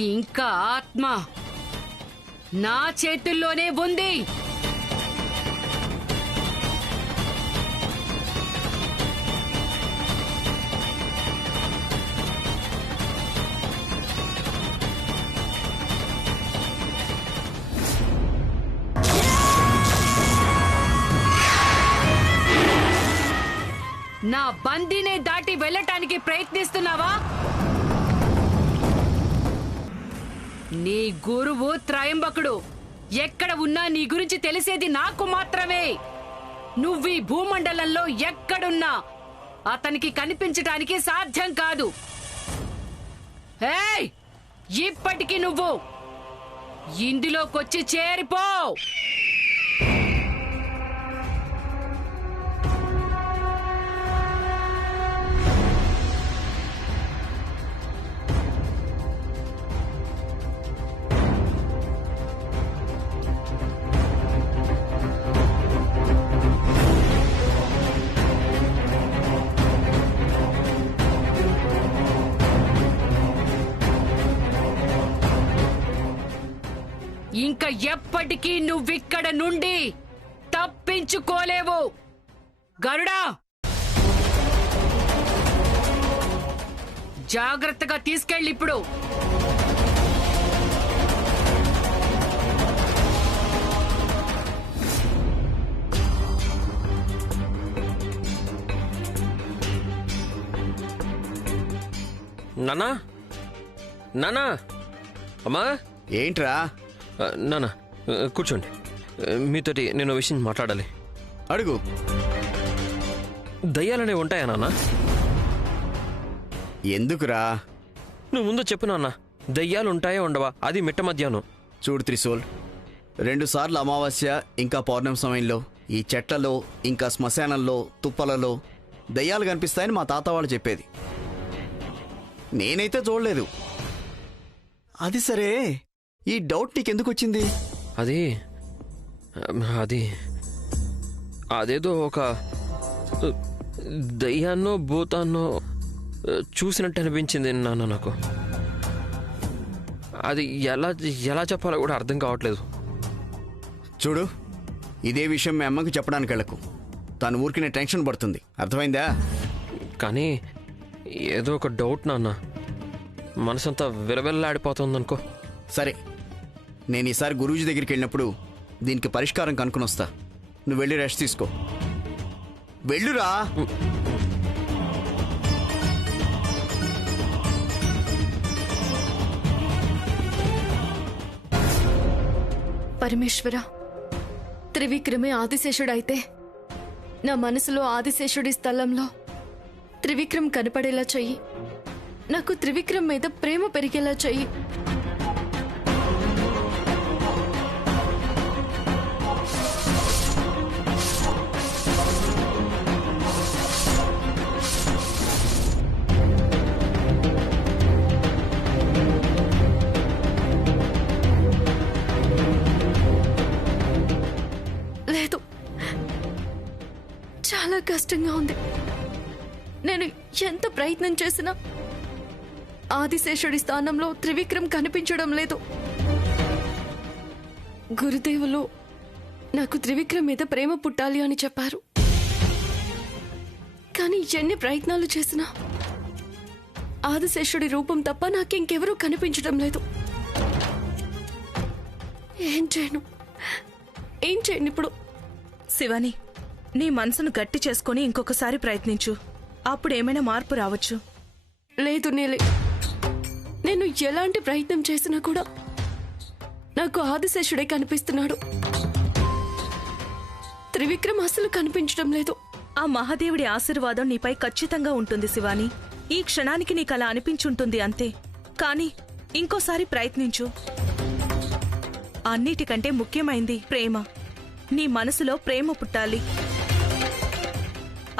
ఇంకా ఆత్మ నా చేతుల్లోనే ఉంది. నా బందీనే దాటి వెళ్ళటానికి ప్రయత్నిస్తున్నావా? నీ గురువు త్రయంబకుడు ఎక్కడ ఉన్నా నీ గురించి తెలిసేది నాకు మాత్రమే. నువ్వీ భూమండలంలో ఎక్కడున్నా అతనికి కనిపించటానికి సాధ్యం కాదు. ఏయ్, ఇప్పటికి నువ్వు ఇందులోకొచ్చి చేరిపో. ఇంకా ఎప్పటికీ నువ్విక్కడ నుండి తప్పించుకోలేవు. గరుడా, జాగ్రత్తగా తీసుకెళ్ళి ఇప్పుడు. నానా, నానా, అమ్మా. ఏంట్రా? నానా కూర్చోండి, మీతోటి నేను విషయం మాట్లాడాలి. అడుగు. దయ్యాలనే ఉంటాయా నాన్న? ఎందుకురా? నువ్వు ముందు చెప్పు నాన్న, దయ్యాలు ఉంటాయా ఉండవా? అది మిట్ట మధ్యాహ్నం. చూడు త్రిశూల్, 2 సార్లు అమావాస్య ఇంకా పౌర్ణమి సమయంలో ఈ చెట్లలో ఇంకా శ్మశానంలో తుప్పలలో దయ్యాలు కనిపిస్తాయని మా తాత వాళ్ళు చెప్పేది. నేనైతే చూడలేదు. అది సరే, ఈ డౌట్ నీకెందుకు వచ్చింది? అదేదో ఒక దయ్యాన్నో భూతాన్నో చూసినట్టు అనిపించింది నాన్న నాకు. అది ఎలా చెప్పాలో కూడా అర్థం కావట్లేదు. చూడు, ఇదే విషయం మీ అమ్మకి చెప్పడానికి వెళ్ళకు. తను ఊరికి టెన్షన్ పడుతుంది, అర్థమైందా? కానీ ఏదో ఒక డౌట్ నాన్న, మనసంతా విలవిల్లాడిపోతుందనుకో. సరే, నేను ఈసారి గురూజీ దగ్గరికి వెళ్ళినప్పుడు దీనికి పరిష్కారం కనుక్కొని వస్తా. నువ్వు వెళ్ళి రెస్ట్ తీసుకో. వెళ్ళురా. పరమేశ్వర, త్రివిక్రమే ఆదిశేషుడైతే నా మనసులో ఆదిశేషుడి స్థలంలో త్రివిక్రమ్ కనపడేలా చెయ్యి. నాకు త్రివిక్రమ్ మీద ప్రేమ పెరిగేలా చెయ్యి. లేదు, చాలా కష్టంగా ఉంది. నేను ఎంత ప్రయత్నం చేసినా ఆదిశేషుడి స్థానంలో త్రివిక్రమ్ కనిపించడం లేదు. గురుదేవులు నాకు త్రివిక్రమ్ మీద ప్రేమ పుట్టాలి అని చెప్పారు. కానీ ఎన్ని ప్రయత్నాలు చేసినా ఆదిశేషుడి రూపం తప్ప నాకింకెవరూ కనిపించడం లేదు. ఏం చేయను ఇప్పుడు? శివాని, నీ మనసును గట్టి చేసుకుని ఇంకొకసారి ప్రయత్నించు. అప్పుడు ఏమైనా మార్పు రావచ్చు. లేదు నీలి, నేను ఎలాంటి ప్రయత్నం చేసినా కూడా నాకు ఆదిశేషుడే కనిపిస్తున్నాడు. త్రివిక్రమ్ అసలు కనిపించడం లేదు. ఆ మహాదేవుడి ఆశీర్వాదం నీపై ఖచ్చితంగా ఉంటుంది శివాని. ఈ క్షణానికి నీకు అలా అనిపించుంటుంది అంతే. కానీ ఇంకోసారి ప్రయత్నించు. అన్నిటికంటే ముఖ్యమైంది ప్రేమ. నీ మనసులో ప్రేమ పుట్టాలి.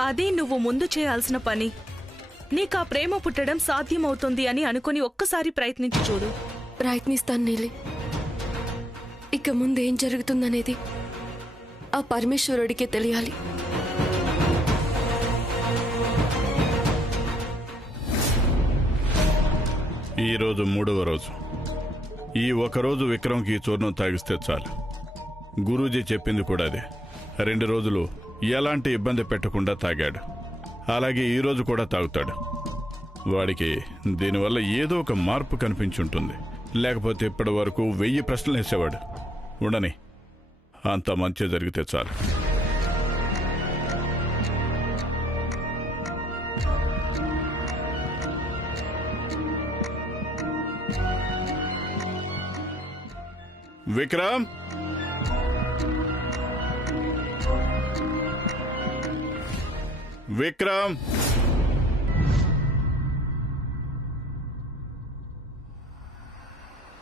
అదే నువ్వు ముందు చేయాల్సిన పని. నీకా ప్రేమ పుట్టడం సాధ్యమవుతుంది అని అనుకుని ఒక్కసారి ప్రయత్నించి చూడు. ప్రయత్నిస్తాను నీలి. ఇక ముందేం జరుగుతుందనేది ఆ పరమేశ్వరుడికే తెలియాలి. ఈరోజు 3వ రోజు. ఈ ఒకరోజు విక్రమ్కి ఈ చూర్ణం తాగిస్తే చాలు. గురూజీ చెప్పింది కూడా అదే. 2 రోజులు ఎలాంటి ఇబ్బంది పెట్టకుండా తాగాడు. అలాగే ఈరోజు కూడా తాగుతాడు. వాడికి దీనివల్ల ఏదో ఒక మార్పు కనిపించుంటుంది. లేకపోతే ఇప్పటి వరకు 1000 ప్రశ్నలు వేసేవాడు. ఉండని, అంత మంచి జరిగితే చాలు. విక్రమ్, విక్రమ్,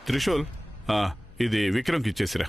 త్రిశూల్, ఇది విక్రమ్కి ఇచ్చేసిరా.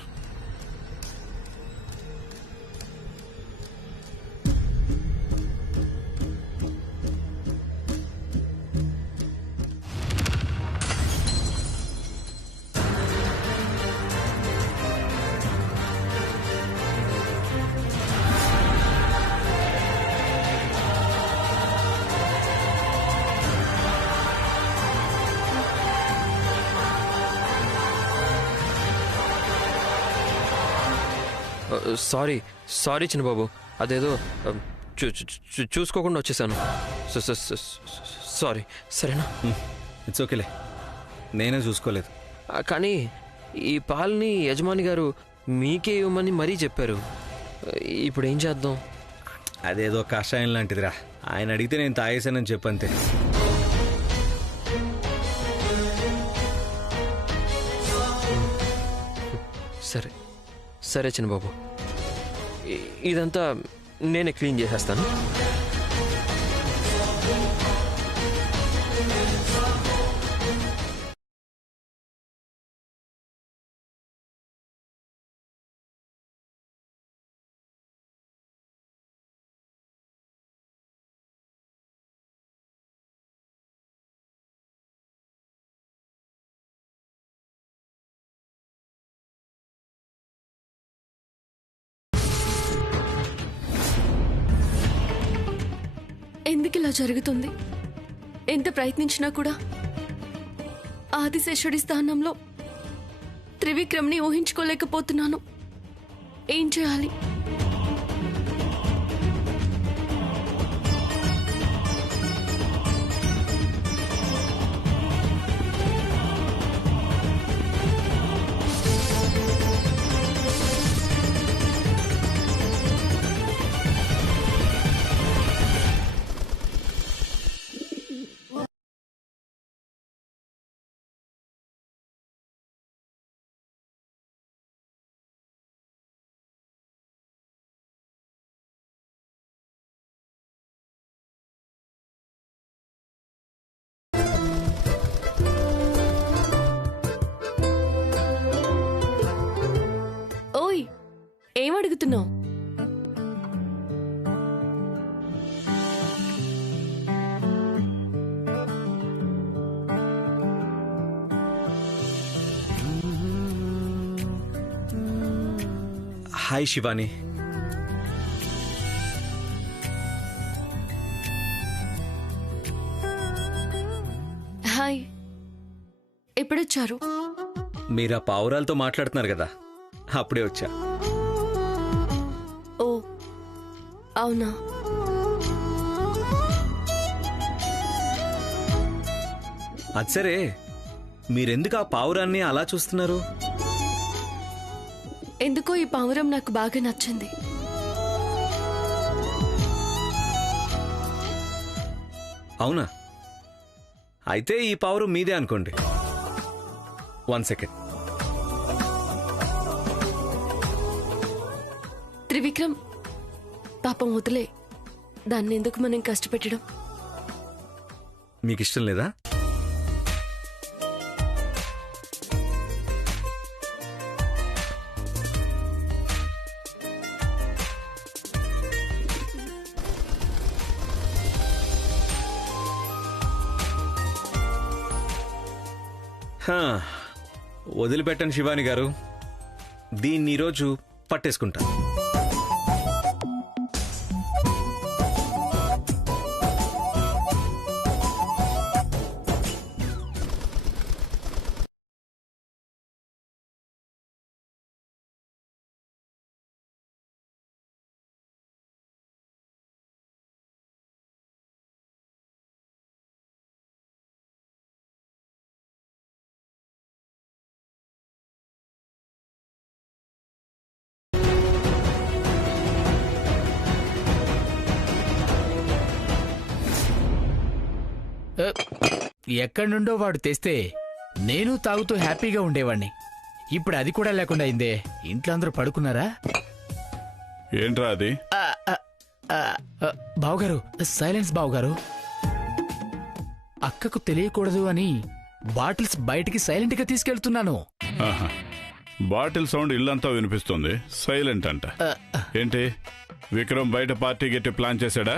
సారీ చిన్నబాబు, అదేదో చూసుకోకుండా వచ్చేసాను. సారీ. సరేనా? ఇట్స్ ఓకేలే, నేనే చూసుకోలేదు. కానీ ఈ పాలని యజమాని గారు మీకే ఇవ్వమని మరీ చెప్పారు. ఇప్పుడు ఏం చేద్దాం? అదేదో కషాయం లాంటిదిరా. ఆయన అడిగితే నేను తాగేశానని చెప్పంతే. సరే చిన్నబాబు, ఇదంతా నేనే క్లీన్ చేసేస్తాను. ఎందుకు ఇలా జరుగుతుంది? ఎంత ప్రయత్నించినా కూడా ఆదిశేషుడి స్థానంలో త్రివిక్రమ్ని ఊహించుకోలేకపోతున్నాను. ఏం చేయాలి? ఓయ్, ఏం అడుగుతున్నావు? హాయ్ శివాని. హాయ్, ఎప్పుడొచ్చారు? మీరు ఆ పావురాలతో మాట్లాడుతున్నారు కదా, అప్పుడే వచ్చా. ఓ అవునా? అది సరే, మీరెందుకు ఆ పావురాన్ని అలా చూస్తున్నారు? ఎందుకో ఈ పావురం నాకు బాగా నచ్చింది. అవునా? అయితే ఈ పావురం మీదే అనుకోండి. 1 సెకండ్. త్రివిక్రమ్, పాపం వదిలే. దాన్ని ఎందుకు మనం కష్టపెట్టడం? మీకు ఇష్టం లేదా? వదిలిపెట్టండి శివాని గారు, దీన్ని ఈరోజు పట్టేసుకుంటా. ఎక్కడి నుండో వాడు తెస్తే నేను తాగుతూ హ్యాపీగా ఉండేవాణ్ణి. ఇప్పుడు అది కూడా లేకుండా అయిందే. ఇంట్లో అందరూ పడుకున్నారా? ఏంట్రా అది? బావుగారు, సైలెన్స్ బావుగారు. అక్కకు తెలియకూడదు అని బాటిల్స్ బయటికి సైలెంట్ గా తీసుకెళ్తున్నాను. ఆహా. బాటిల్ సౌండ్ ఇల్లంతా వినిపిస్తుంది, సైలెంట్ అంట. ఏంటి విక్రమ్ బయట పార్టీ గట్టి ప్లాన్ చేశాడా?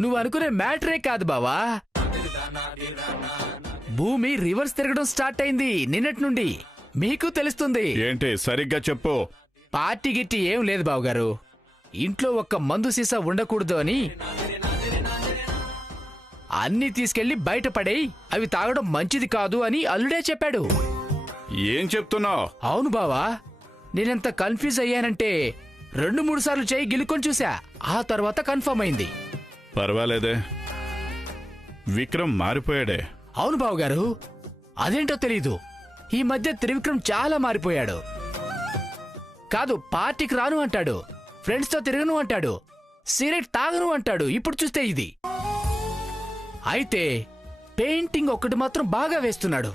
నువ్వు అనుకునే మ్యాటరే కాదు బావా. భూమి రివర్స్ తిరగడం స్టార్ట్ అయింది నిన్నటి నుండి. మీకు తెలుస్తుంది. ఏంటి సరిగ్గా చెప్పు. పార్టీ గిట్టి ఏం లేదు బావగారు. ఇంట్లో ఒక్క మందు సీసా ఉండకూడదు అని అన్నీ తీసుకెళ్లి బయట పడేయి, అవి తాగడం మంచిది కాదు అని అల్లుడే చెప్పాడు. ఏం చెప్తున్నావు? అవును బావా, నేనెంత కన్ఫ్యూజ్ అయ్యానంటే 2-3 సార్లు చేయి గిలుకొని చూసా. ఆ తర్వాత కన్ఫర్మ్ అయింది. పర్వాలేదే, విక్రమ్ మారిపోయాడే. అవును బావగారు, అదేంటో తెలీదు. ఈ మధ్య త్రివిక్రమ్ చాలా మారిపోయాడు. కాదు, పార్టీకి రాను అంటాడు, ఫ్రెండ్స్తో తిరగను అంటాడు, సిగరెట్ తాగను అంటాడు. ఇప్పుడు చూస్తే ఇది. అయితే పెయింటింగ్ ఒక్కటి మాత్రం బాగా వేస్తున్నాడు.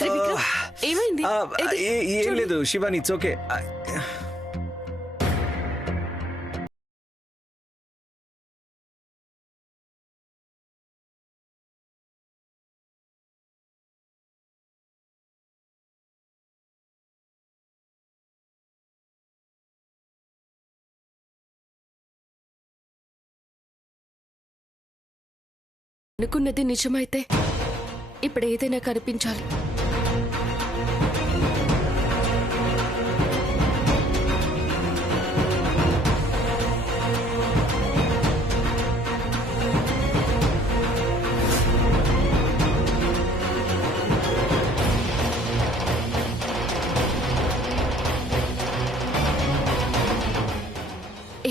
త్రివిక్రమ్, ఏమైంది? ఏం లేదు శివాని, ఇట్స్ ఓకే. అనుకున్నది నిజమైతే ఇప్పుడు ఏదైనా కనిపించాలి.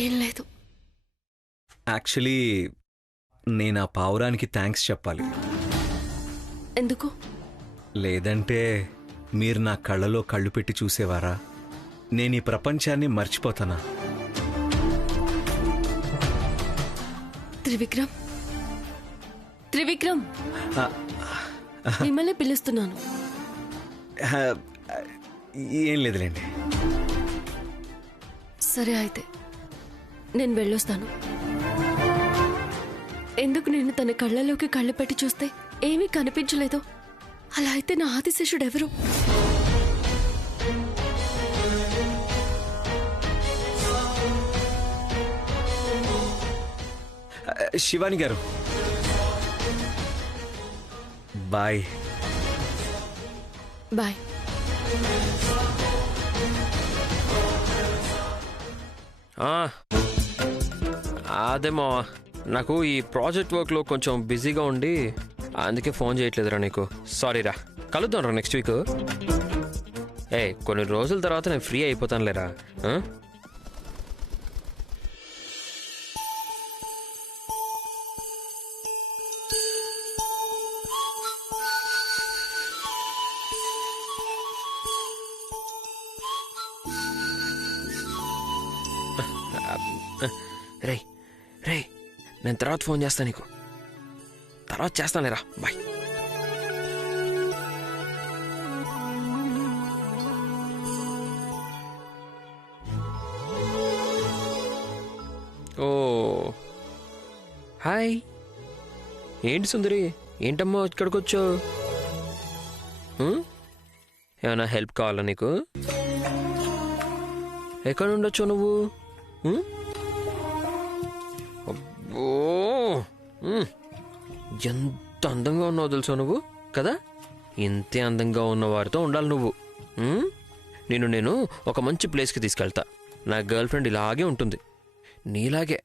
ఏం లేదు. యాక్చువల్లీ నేను ఆ పావురానికి థ్యాంక్స్ చెప్పాలి. ఎందుకు? లేదంటే మీరు నా కళ్ళలో కళ్ళు పెట్టి చూసేవారా? నేను ఈ ప్రపంచాన్ని మర్చిపోతానా? త్రివిక్రమ్, త్రివిక్రమ్, మిమ్మల్ని పిలుస్తున్నాను. ఏం లేదులేండి. సరే అయితే నేను వెళ్ళొస్తాను. ఎందుకు నేను తన కళ్ళలోకి కళ్ళు పెట్టి చూస్తే ఏమీ కనిపించలేదు? అలా అయితే నా ఆదిశేషుడెవరు? శివాని గారు, బాయ్. బాయ్. అదేమో నాకు ఈ ప్రాజెక్ట్ వర్క్లో కొంచెం బిజీగా ఉండి అందుకే ఫోన్ చేయట్లేదురా నీకు. సారీరా. కలుద్దాం రా నెక్స్ట్ వీక్. కొన్ని రోజుల తర్వాత నేను ఫ్రీ అయిపోతానులేరా. రేయ్ రేయ్, నేను తర్వాత ఫోన్ చేస్తాను నీకు. తర్వాత చేస్తానులేరా. బాయ్. ఓ హాయ్. ఏంటి సుందరి, ఏంటమ్మా ఇక్కడికి వచ్చావు? ఏమైనా హెల్ప్ కావాలా నీకు? ఎక్కడ ఉండొచ్చు నువ్వు? అబ్బో, ఎంత అందంగా ఉన్నావు తెలుసా నువ్వు కదా. ఇంతే అందంగా ఉన్న వారితో ఉండాలి నువ్వు. నేను ఒక మంచి ప్లేస్కి తీసుకెళ్తా. నా గర్ల్ ఫ్రెండ్ ఇలాగే ఉంటుంది, నీలాగే.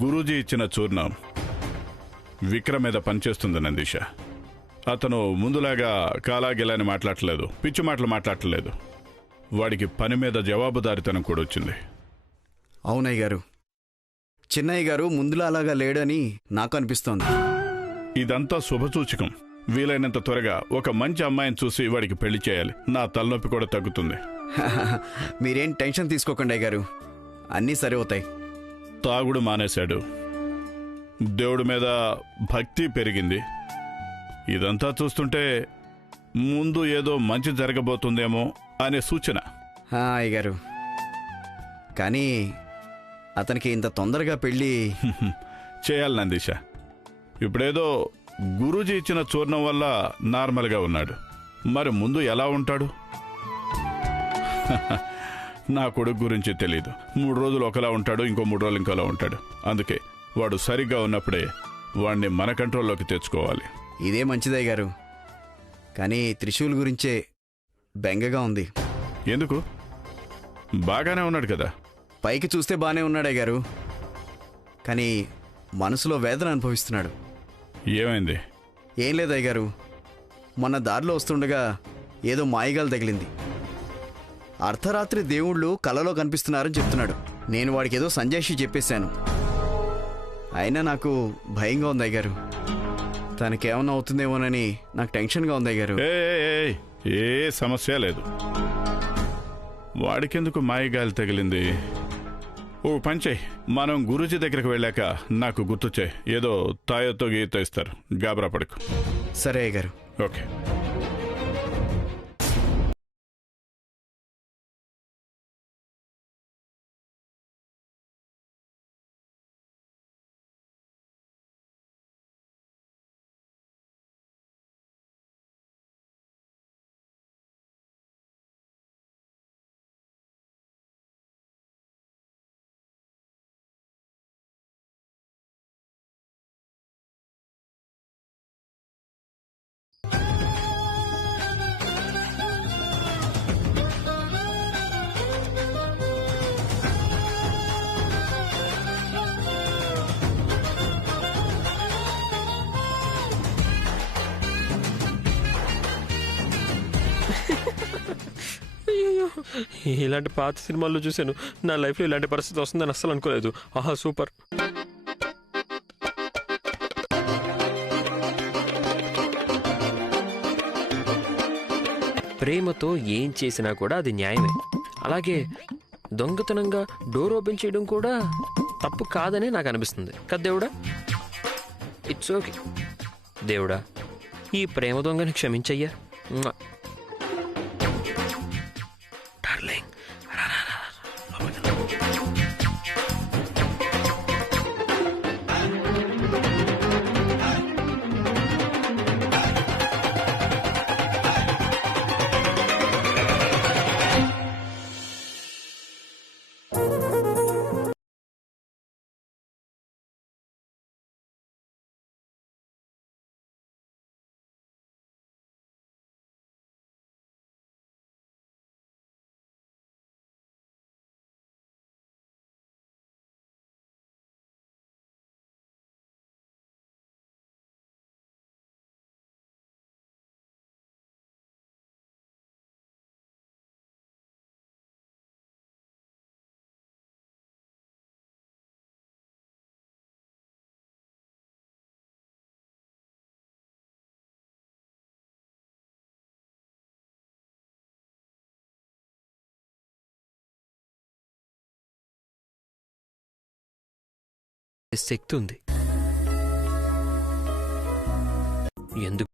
గురూజీ ఇచ్చిన చూర్ణం విక్రమ్ మీద పనిచేస్తుంది నందీష. అతను ముందులాగా కాలాగిలాని మాట్లాడలేదు, పిచ్చి మాటలు మాట్లాడలేదు. వాడికి పని మీద జవాబుదారితనం కూడా వచ్చింది. అవునయ్య గారు, చిన్నయ్య గారు ముందులా అలాగా లేడని నాకు అనిపిస్తోంది. ఇదంతా శుభసూచకం. వీలైనంత త్వరగా ఒక మంచి అమ్మాయిని చూసి వాడికి పెళ్లి చేయాలి. నా తలనొప్పి కూడా తగ్గుతుంది. మీరేం టెన్షన్ తీసుకోకండి అయ్య గారు, అన్నీ సరి అవుతాయి. తాగుడు మానేశాడు, దేవుడి మీద భక్తి పెరిగింది. ఇదంతా చూస్తుంటే ముందు ఏదో మంచి జరగబోతుందేమో అనే సూచన. అయ్య గారు, కానీ అతనికి ఇంత తొందరగా పెళ్ళి చేయాలి నందీష. ఇప్పుడేదో గురూజీ ఇచ్చిన చూర్ణం వల్ల నార్మల్గా ఉన్నాడు. మరి ముందు ఎలా ఉంటాడు? నా కొడుకు గురించి తెలీదు. 3 రోజులు ఒకలా ఉంటాడు, ఇంకో 3 రోజులు ఇంకోలా ఉంటాడు. అందుకే వాడు సరిగ్గా ఉన్నప్పుడే వాడిని మన కంట్రోల్లోకి తెచ్చుకోవాలి. ఇదే మంచిదయ్య గారు, కానీ త్రిశూల్ గురించే బెంగగా ఉంది. ఎందుకు? బాగానే ఉన్నాడు కదా. పైకి చూస్తే బానే ఉన్నాడయ్య గారు, కానీ మనసులో వేదన అనుభవిస్తున్నాడు. ఏమైంది? ఏం లేదయ్య గారు, మొన్న దారిలో వస్తుండగా ఏదో మాయగాలు తగిలింది. అర్ధరాత్రి దేవుళ్ళు కలలో కనిపిస్తున్నారని చెప్తున్నాడు. నేను వాడికి ఏదో సంజాయిషి చెప్పేశాను. అయినా నాకు భయంగా ఉంది అయ్య గారు. తనకేమన్నా అవుతుందేమోనని నాకు టెన్షన్గా ఉంది అయ్య గారు. ఏ సమస్య లేదు. వాడికెందుకు మాయగాలి తగిలింది? ఓ పంచే, మనం గురూజీ దగ్గరికి వెళ్ళాక నాకు గుర్తు చేయి. ఏదో తాయొత్తో గీతో ఇస్తారు, గాబరా పడుకు. సరే అయ్య గారు. ఓకే. ఇలాంటి పాత సినిమాల్లో చూశాను. నా లైఫ్లో ఇలాంటి పరిస్థితి వస్తుందని అస్సలు అనుకోలేదు. ఆహా, సూపర్. ప్రేమతో ఏం చేసినా కూడా అది న్యాయమే. అలాగే దొంగతనంగా డోర్ ఓపెన్ చేయడం కూడా తప్పు కాదని నాకు అనిపిస్తుంది కదా దేవుడా. ఇట్స్ ఓకే దేవుడా, ఈ ప్రేమ దొంగని క్షమించయ్యా. శక్తి ఉంది. ఎందుకు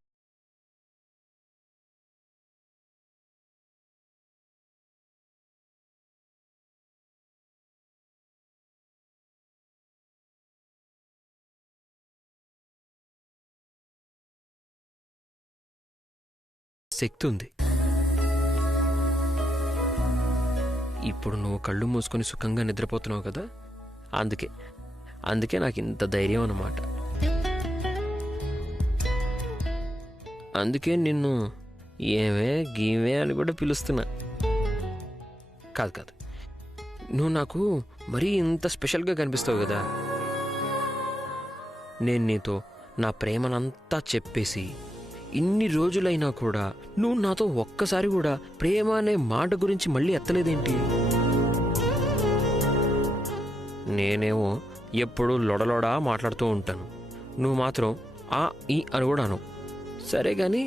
శక్తి ఉంది. ఇప్పుడు నువ్వు కళ్ళు మూసుకొని సుఖంగా నిద్రపోతున్నావు కదా, అందుకే నాకు ఇంత ధైర్యం అన్నమాట. అందుకే నిన్ను ఏమే గీమే అని కూడా పిలుస్తున్నా. కాదు, నువ్వు నాకు మరీ ఇంత స్పెషల్గా కనిపిస్తావు కదా, నేను నీతో నా ప్రేమనంతా చెప్పేసి ఇన్ని రోజులైనా కూడా నువ్వు నాతో ఒక్కసారి కూడా ప్రేమ అనే మాట గురించి మళ్ళీ ఎత్తలేదేంటి? నేనేమో ఎప్పుడూ లొడలొడా మాట్లాడుతూ ఉంటాను, నువ్వు మాత్రం ఆ ఈ అని కూడా అను. సరే గాని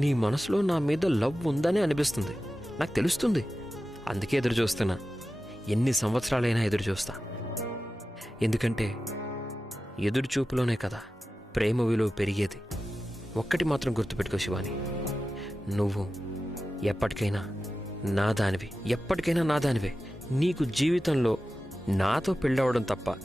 నీ మనసులో నా మీద లవ్ ఉందని అనిపిస్తుంది, నాకు తెలుస్తుంది. అందుకే ఎదురు చూస్తున్నా. ఎన్ని సంవత్సరాలైనా ఎదురు చూస్తా. ఎందుకంటే ఎదురు చూపులోనే కదా ప్రేమ విలువ పెరిగేది. ఒక్కటి మాత్రం గుర్తుపెట్టుకో శివాని, నువ్వు ఎప్పటికైనా నా దానివి, ఎప్పటికైనా నా దానివే. నీకు జీవితంలో నాతో పెళ్ళవడం తప్ప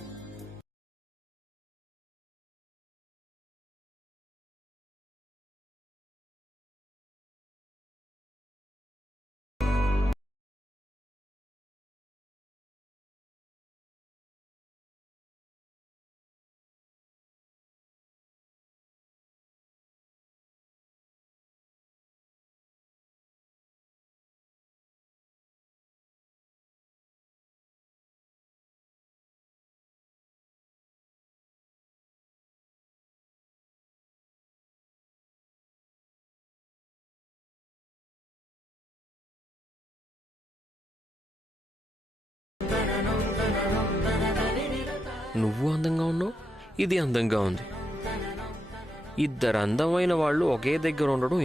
నువ్వు అందంగా ఉన్నావు, ఇది అందంగా ఉంది. ఇద్దరు అందమైన వాళ్ళు ఒకే దగ్గర ఉండడం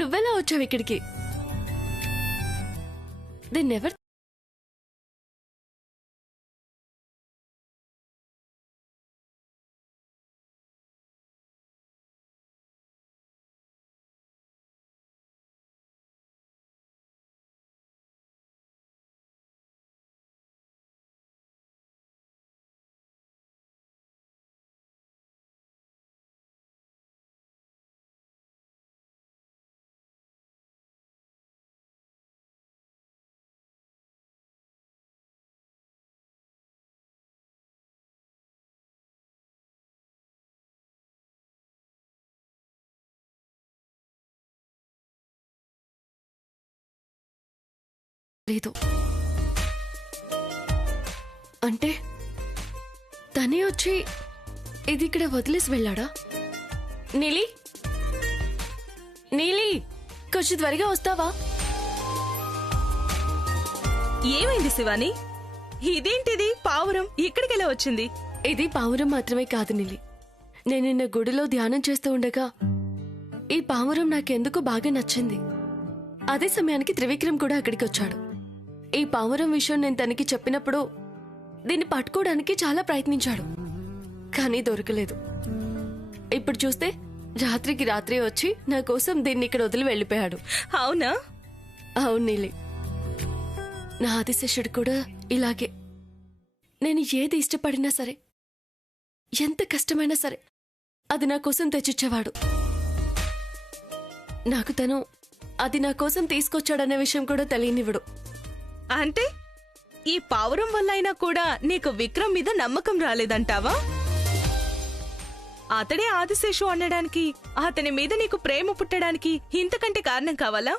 నువ్వెలా వచ్చావు ఇక్కడికి? దీన్ని ఎవరు లేదు అంటే తనే వచ్చి ఇది ఇక్కడ వదిలేసి వెళ్ళాడా? నీలి, నీలి, కొంచెం త్వరగా వస్తావా? ఏమైంది శివాని? ఇదేంటిది పావురం ఇక్కడికెలా వచ్చింది? ఇది పావురం మాత్రమే కాదు నిలి. నేను నిన్న గుడిలో ధ్యానం చేస్తూ ఉండగా ఈ పావురం నాకెందుకో బాగా నచ్చింది. అదే సమయానికి త్రివిక్రమ్ కూడా అక్కడికి వచ్చాడు. ఈ పావురం విషయం నేను తనకి చెప్పినప్పుడు దీన్ని పట్టుకోవడానికి చాలా ప్రయత్నించాడు, కానీ దొరకలేదు. ఇప్పుడు చూస్తే రాత్రికి రాత్రి వచ్చి నా కోసం దీన్ని ఇక్కడ వదిలి వెళ్ళిపోయాడు. అవునా? అవును నీలి, నా ఆదిశేషుడు కూడా ఇలాగే. నేను ఏది ఇష్టపడినా సరే, ఎంత కష్టమైనా సరే అది నా కోసం తెచ్చిచ్చేవాడు. నాకు తను అది నా కోసం తీసుకొచ్చాడనే విషయం కూడా తెలియనివ్వడు. అంటే ఈ పావురం వల్ల అయినా కూడా నీకు విక్రమ్ మీద నమ్మకం రాలేదంటావా? అతడే ఆదిశేషు అనడానికి, అతని మీద నీకు ప్రేమ పుట్టడానికి ఇంతకంటే కారణం కావాలా?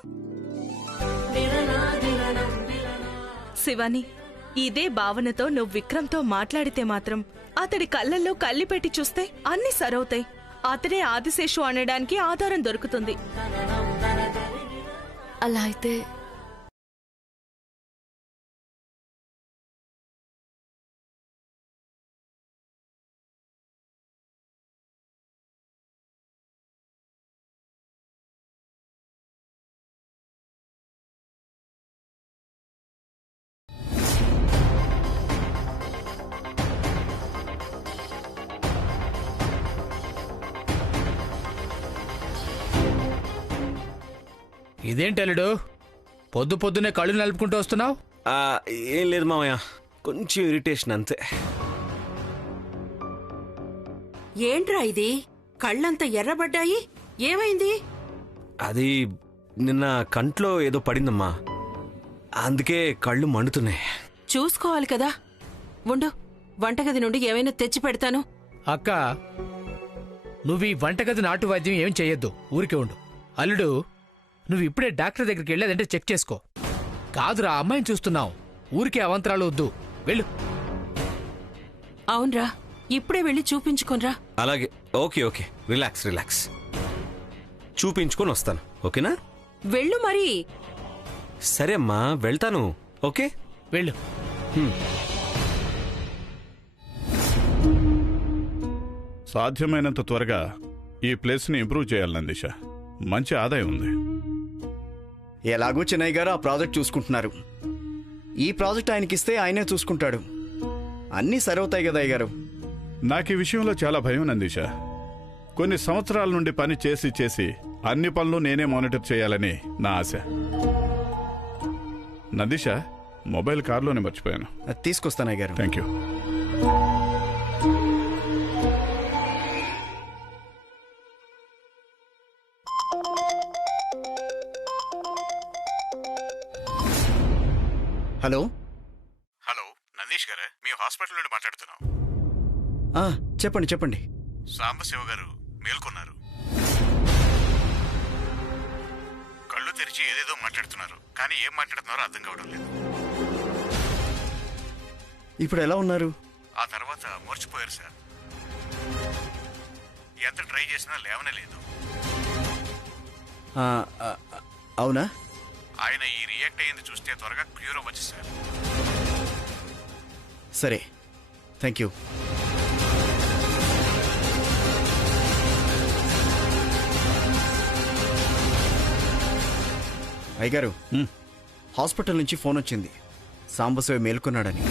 శివాని, ఇదే భావనతో నువ్వు విక్రమ్తో మాట్లాడితే మాత్రం అతడి కళ్ళల్లో కళ్ళి పెట్టి చూస్తే అన్ని సరవుతాయి. అతడే ఆదిశేషు అనడానికి ఆధారం దొరుకుతుంది. అలా అయితే ఇదేంటల్లుడు పొద్దు పొద్దునే కళ్ళు నలుపుకుంటూ వస్తున్నావు? ఏం లేదు మామయ్య, కొంచెం ఇరిటేషన్ అంతే. ఏంట్రా ఇది? కళ్ళంతా ఎర్రబడ్డాయి, ఏమైంది? అది నిన్న కంట్లో ఏదో పడిందమ్మా, అందుకే కళ్ళు మండుతున్నాయి. చూసుకోవాలి కదా. ఉండు, వంటగది నుండి ఏమైనా తెచ్చి పెడతాను. అక్క, నువ్వు ఈ వంటగది నాటు వైద్యం ఏం చెయ్యొద్దు, ఊరికే ఉండు. అల్లుడు, నువ్వు ఇప్పుడే డాక్టర్ దగ్గరికి వెళ్ళేదంటే చెక్ చేసుకో. కాదురా, అమ్మాయిని చూస్తున్నావు, ఊరికే అవంతరాలు వద్దు, వెళ్ళు. అవునరా, ఇప్పుడే వెళ్ళి చూపించుకోనరా. అలాగే, ఓకే ఓకే, రిలాక్స్ రిలాక్స్, చూపించుకొని వస్తాను, ఓకేనా? వెళ్ళు మరి. సరే అమ్మా, వెళ్తాను, ఓకే? వెళ్ళు. సాధ్యమైనంత త్వరగా ఈ ప్లేస్ని ఇంప్రూవ్ చేయాలి నందిష. మంచి ఆదాయం ఉంది. ఎలాగూ చెన్నై గారు ఆ ప్రాజెక్ట్ చూసుకుంటున్నారు. ఈ ప్రాజెక్ట్ ఆయనకిస్తే ఆయనే చూసుకుంటాడు. అన్నీ సరవుతాయి కదా అయ్యగారు. నాకు ఈ విషయంలో చాలా భయం నందిష. కొన్ని సంవత్సరాల నుండి పని చేసి చేసి అన్ని పనులు నేనే మానిటర్ చేయాలని నా ఆశ. నందిష, మొబైల్ కార్లోనే మర్చిపోయాను. తీసుకొస్తాను అయ్యగారు. Thank you. Hello. Hello Nandish గారు, మీ హాస్పిటల్ నుండి మాట్లాడుతున్నాం. చెప్పండి చెప్పండి. సాంబశివ గారు మేల్కొన్నారు. కళ్ళు తెరిచి ఏదేదో మాట్లాడుతున్నారు, కానీ ఏం మాట్లాడుతున్నారో అర్థం కావడం లేదు. ఇప్పుడు ఎలా ఉన్నారు? ఆ తర్వాత మర్చిపోయారు సార్. ఎంత ట్రై చేసినా లేవనే లేదు. అవునా? ఆయన ఈ రియాక్ట్ అయ్యింది చూస్తే త్వరగా క్యూర్ అవ్వచ్చు సార్. సరే, థ్యాంక్ యూ. అయ్యగారు, హాస్పిటల్ నుంచి ఫోన్ వచ్చింది, సాంబశివ మేల్కొన్నాడని.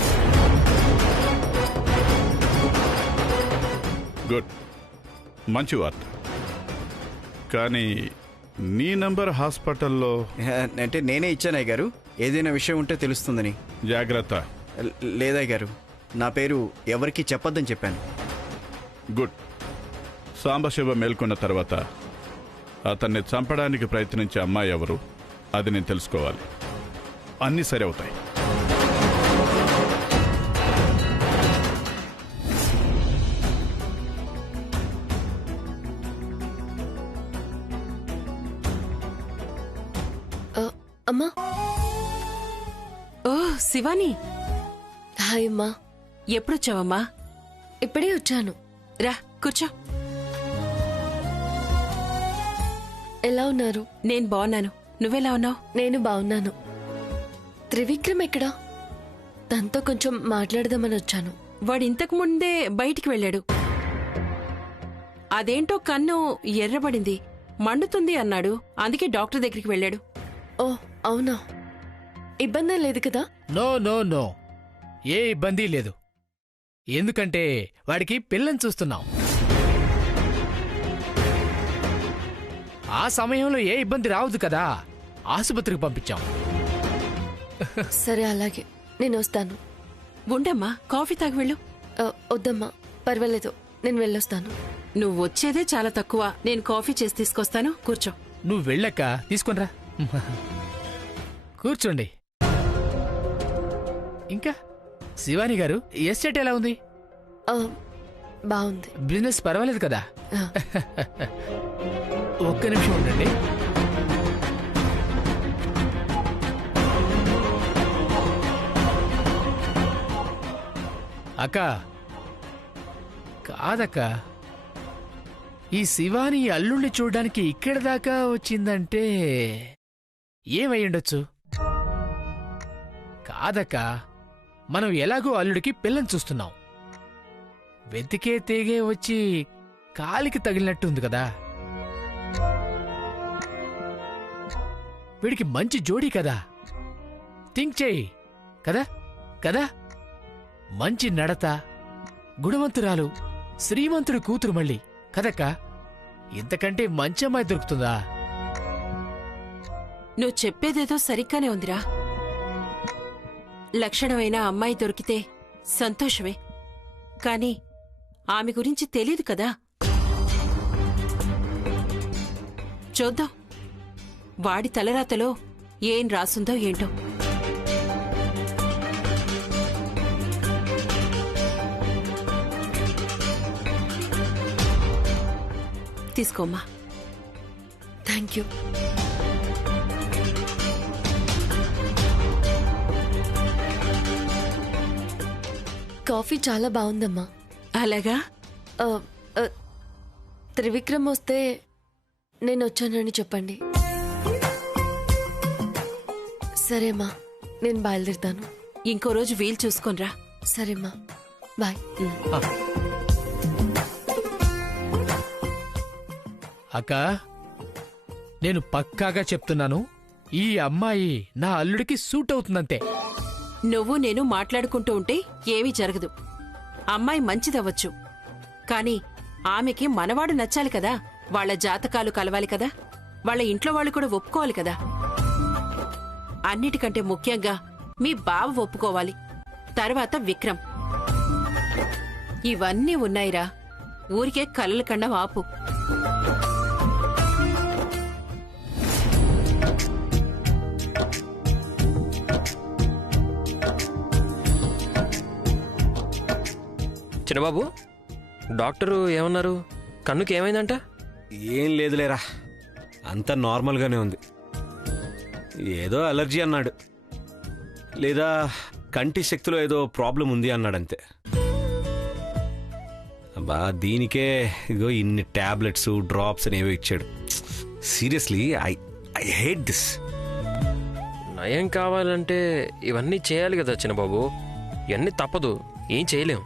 గుడ్, మంచి వార్త. కానీ నీ నంబర్ హాస్పిటల్లో అంటే నేనే ఇచ్చాను అయ్యగారు. ఏదైనా విషయం ఉంటే తెలుస్తుందని. జాగ్రత్త. లేదయ్యగారు, నా పేరు ఎవరికీ చెప్పొద్దని చెప్పాను. గుడ్. సాంబశివ మేల్కొన్న తర్వాత అతన్ని చంపడానికి ప్రయత్నించే అమ్మాయి ఎవరు, అది నేను తెలుసుకోవాలి. అన్నీ సరి అవుతాయి. అమ్మా. ఓ శివాని, హాయ్ అమ్మా. ఎప్పుడొచ్చావమ్మా? ఇప్పుడే వచ్చాను. రా కూర్చో. ఎలా ఉన్నారు? నేను బాగున్నాను, నువ్వెలా ఉన్నావు? నేను బాగున్నాను. త్రివిక్రమ్ ఎక్కడా? తనతో కొంచెం మాట్లాడదామని వచ్చాను. వాడు ఇంతకు ముందే బయటికి వెళ్ళాడు. అదేంటో కన్ను ఎర్రబడింది, మండుతుంది అన్నాడు. అందుకే డాక్టర్ దగ్గరికి వెళ్ళాడు. ఓ అవునా, ఇబ్బంది లేదు కదా? నో నో నో, ఏ ఇబ్బంది లేదు. ఎందుకంటే వాడికి పిల్లని చూస్తున్నాం. ఆ సమయంలో ఏ ఇబ్బంది రావద్దు కదా, ఆసుపత్రికి పంపించాం. సరే అలాగే, నేను వస్తాను. ఉండమ్మా, కాఫీ తాగి వెళ్ళు. వద్దమ్మా, పర్వాలేదు, నేను వెళ్ళొస్తాను. నువ్వు వచ్చేదే చాలా తక్కువ. నేను కాఫీ చేసి తీసుకొస్తాను, కూర్చో. నువ్వు వెళ్ళక్క తీసుకొనిరా. కూర్చోండి. ఇంకా శివాని గారు, ఎస్టేట్ ఎలా ఉంది? బాగుంది. బిజినెస్ పర్వాలేదు కదా? ఆ. ఒక్క నిమిషం ఉండండి. అక్క, కాదక్క, ఈ శివాని అల్లుణ్ణి చూడ్డానికి ఇక్కడి దాకా వచ్చిందంటే ఏమయ్యుండొచ్చు? కాదక్క, మనం ఎలాగో అల్లుడికి పిల్లని చూస్తున్నాం. వెతికే తేగే వచ్చి కాలికి తగిలినట్టుంది కదా. వీడికి మంచి జోడీ కదా, థింక్ చేయి. కదా కదా, మంచి నడత, గుణవంతురాలు, శ్రీమంతుడి కూతురు మళ్ళీ కదక్క. ఇంతకంటే మంచి అమ్మాయి దొరుకుతుందా? నువ్వు చెప్పేదేదో సరిగ్గానే ఉందిరా. లక్షణమైన అమ్మాయి దొరికితే సంతోషమే, కాని ఆమె గురించి తెలీదు కదా. చూద్దాం, వాడి తలరాతలో ఏం రాసుందో ఏంటో. తీసుకోమ్మా. Thank you. కాఫీ చాలా బాగుందమ్మా. అలాగా? ఆ, ఆ, త్రివిక్రమ్ వస్తే నేను వచ్చానని చెప్పండి. సరేమ్మా, నేను బయలుదేరుతాను. ఇంకో రోజు వీలు చూసుకోనరా. సరేమ్మా, బాయ్. అక్క, నేను పక్కాగా చెప్తున్నాను, ఈ అమ్మాయి నా అల్లుడికి సూట్ అవుతుందంతే. నువ్వు నేను మాట్లాడుకుంటూ ఉంటే ఏమీ జరగదు. అమ్మాయి మంచిదవ్వచ్చు, కాని ఆమెకి మనవాడు నచ్చాలి కదా. వాళ్ళ జాతకాలు కలవాలి కదా, వాళ్ళ ఇంట్లో వాళ్ళు కూడా ఒప్పుకోవాలి కదా. అన్నిటికంటే ముఖ్యంగా మీ బావ ఒప్పుకోవాలి, తర్వాత విక్రమ్. ఇవన్నీ ఉన్నాయిరా. ఊరికే కలలు కండం ఆపు. చిన్నబాబు, డాక్టరు ఏమన్నారు? కన్నుకి ఏమైందంట? ఏం లేదులేరా, అంతా నార్మల్గానే ఉంది. ఏదో అలర్జీ అన్నాడు, లేదా కంటి శక్తిలో ఏదో ప్రాబ్లం ఉంది అన్నాడంతే. అబ్బా, దీనికే ఇగో ఇన్ని టాబ్లెట్స్, డ్రాప్స్ అనేవి ఇచ్చాడు. Seriously, I hate this. నయం కావాలంటే ఇవన్నీ చేయాలి కదా చిన్నబాబు. ఇవన్నీ తప్పదు, ఏం చేయలేం.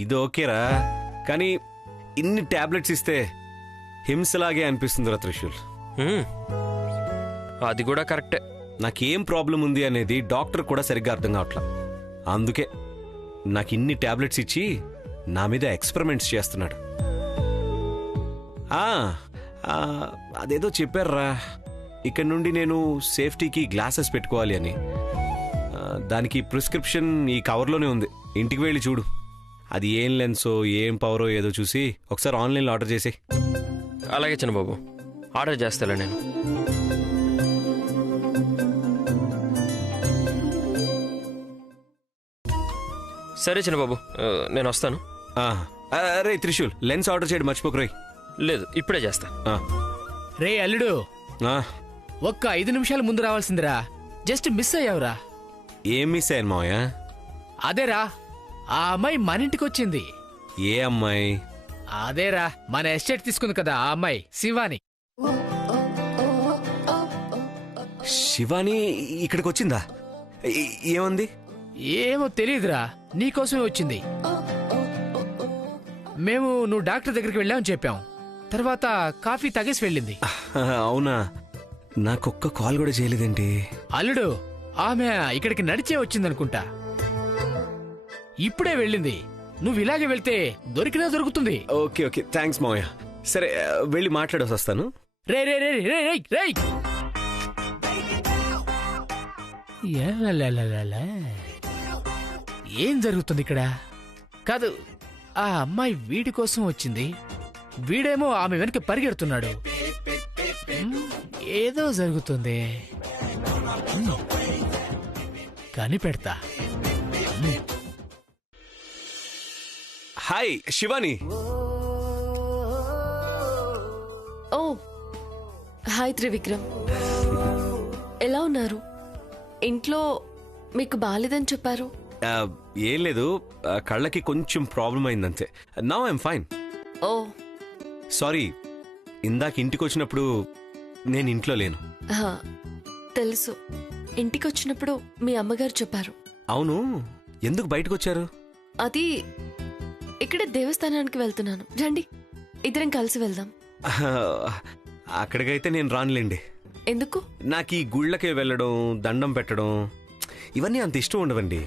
ఇది ఓకేరా, కానీ ఇన్ని టాబ్లెట్స్ ఇస్తే హింసలాగే అనిపిస్తుందిరా త్రిశూల్. అది కూడా కరెక్టే. నాకేం ప్రాబ్లం ఉంది అనేది డాక్టర్ కూడా సరిగ్గా అర్థం కావట్లా. అందుకే నాకు ఇన్ని టాబ్లెట్స్ ఇచ్చి నా మీద ఎక్స్పెరిమెంట్స్ చేస్తున్నాడు. అదేదో చెప్పారా, ఇక్కడ నుండి నేను సేఫ్టీకి గ్లాసెస్ పెట్టుకోవాలి అని. దానికి ప్రిస్క్రిప్షన్ ఈ కవర్లోనే ఉంది. ఇంటికి వెళ్ళి చూడు. అది ఏం లెన్సో ఏం పవరో ఏదో చూసి ఒకసారి ఆన్లైన్లో ఆర్డర్ చేసి. అలాగే చిన్నబాబు, ఆర్డర్ చేస్తాలే నేను. సరే చిన్నబాబు, నేను వస్తాను. అరే త్రిశూల్, లెన్స్ ఆర్డర్ చేయడం మర్చిపోకురాయి. లేదు, ఇప్పుడే చేస్తా. రే అల్లుడు, ఒక్క 5 నిమిషాల ముందు రావాల్సిందిరా. Just miss అయ్యావురా. ఏం మిస్ అయ్యాను మావయ్య? అదేరా, ఆ అమ్మాయి మన ఇంటికి వచ్చింది. ఏ అమ్మాయి? అదేరా, మన ఎస్టేట్ తీసుకుంది కదా ఆ అమ్మాయి, శివాని. శివాని ఇక్కడికి వచ్చిందా? ఏమంది? ఏమో తెలియదురా, నీకోసమే వచ్చింది. మేము నువ్వు డాక్టర్ దగ్గరికి వెళ్ళామని చెప్పాం. తర్వాత కాఫీ తాగేసి వెళ్ళింది. అవునా? నాకొక్క కాల్ కూడా చేయలేదేంటి? అల్లుడు, ఆమె ఇక్కడికి నడిచే వచ్చిందనుకుంటా. ఇప్పుడే వెళ్ళింది. నువ్వు ఇలాగే వెళ్తే దొరికినా దొరుకుతుంది. ఓకే ఓకే, థ్యాంక్స్ మావయ్య. సరే, వెళ్ళి మాట్లాడేసి వస్తాను. రే రే రే రే రే రే ఏం జరుగుతుంది ఇక్కడ? కాదు, ఆ అమ్మాయి వీడి కోసం వచ్చింది, వీడేమో ఆమె వెనక పరిగెడుతున్నాడు. ఏదో జరుగుతుంది. కనిపెడతా. హాయ్ శివాని. ఓ హాయ్ త్రివిక్రమ్, ఎలా ఉన్నారు? ఇంట్లో మీకు బాలేదని చెప్పారు. ఏం లేదు, కళ్ళకి కొంచెం ప్రాబ్లం అయిందంతే. Now I'm fine. Oh sorry, ఇందాక ఇంటికి వచ్చినప్పుడు నేను ఇంట్లో లేను. హా, తెలుసు. ఇంటికి వచ్చినప్పుడు మీ అమ్మగారు చెప్పారు. అవును, ఎందుకు బయటకు వచ్చారు? అది ఇక్కడ దేవస్థానానికి వెళ్తున్నాను. రండి, ఇద్దరం కలిసి వెళ్దాం. అక్కడికైతే నేను రానులేండి. ఎందుకు? నాకు ఈ గుళ్ళకే వెళ్ళడం, దండం పెట్టడం ఇవన్నీ అంత ఇష్టం ఉండవండి.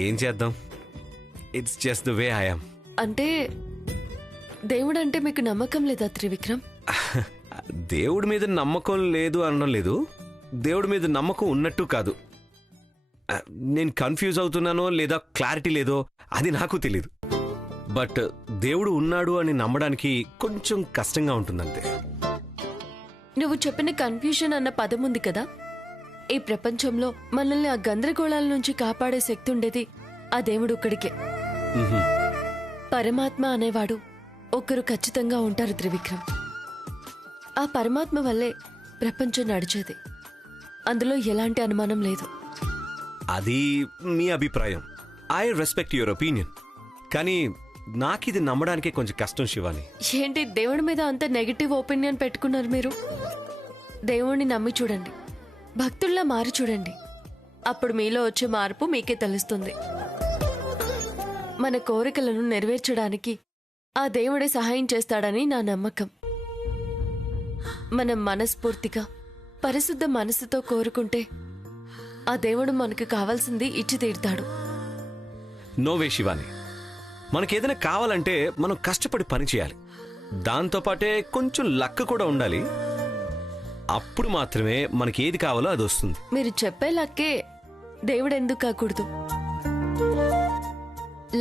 ఏం చేద్దాం, it's just the way I am. అంటే దేవుడంటే మీకు నమ్మకం లేదా త్రివిక్రమ్? దేవుడి మీద నమ్మకం లేదు అనడం లేదు, దేవుడి మీద నమ్మకం ఉన్నట్టు కాదు. నేను కన్ఫ్యూజ్ అవుతున్నానో లేదా క్లారిటీ లేదో అది నాకు తెలీదు. బట్ దేవుడు ఉన్నాడు అని నమ్మడానికి కొంచెం కష్టంగా ఉంటుందంతే. నువ్వు చెప్పిన కన్ఫ్యూజన్ అన్న పదం ఉంది కదా, ఈ ప్రపంచంలో మనల్ని ఆ గందరగోళాల నుంచి కాపాడే శక్తి ఉండేది ఆ దేవుడు ఒక్కడికే. పరమాత్మ అనేవాడు ఒక్కరు ఖచ్చితంగా ఉంటారు త్రివిక్రమ్. ఆ పరమాత్మ వల్లే ప్రపంచం నడిచేది, అందులో ఎలాంటి అనుమానం లేదు. అది మీ అభిప్రాయం, ఐ రెస్పెక్ట్ యువర్ ఒపీనియన్. కానీ నాకిది నమ్మడానికే కొంచెం కష్టం శివాని. ఏంటి దేవుడి మీద అంత నెగటివ్ ఒపీనియన్ పెట్టుకున్నారు మీరు? దేవుణ్ణి నమ్మి చూడండి, భక్తుల్లా మారి చూడండి, అప్పుడు మీలో వచ్చే మార్పు మీకే తెలుస్తుంది. మన కోరికలను నెరవేర్చడానికి ఆ దేవుడే సహాయం చేస్తాడని నా నమ్మకం. మనం మనస్ఫూర్తిగా పరిశుద్ధ మనసుతో కోరుకుంటే ఆ దేవుడు మనకు కావాల్సింది ఇచ్చి తీరుతాడు. నోవే శివాని, మనకేదైనా కావాలంటే మనం కష్టపడి పని చేయాలి, దాంతోపాటే కొంచెం లక్ కూడా ఉండాలి. అప్పుడు మాత్రమే మనకి ఏది కావాలో అది వస్తుంది. మీరు చెప్పే లక్కే దేవుడు ఎందుకు కాకూడదు?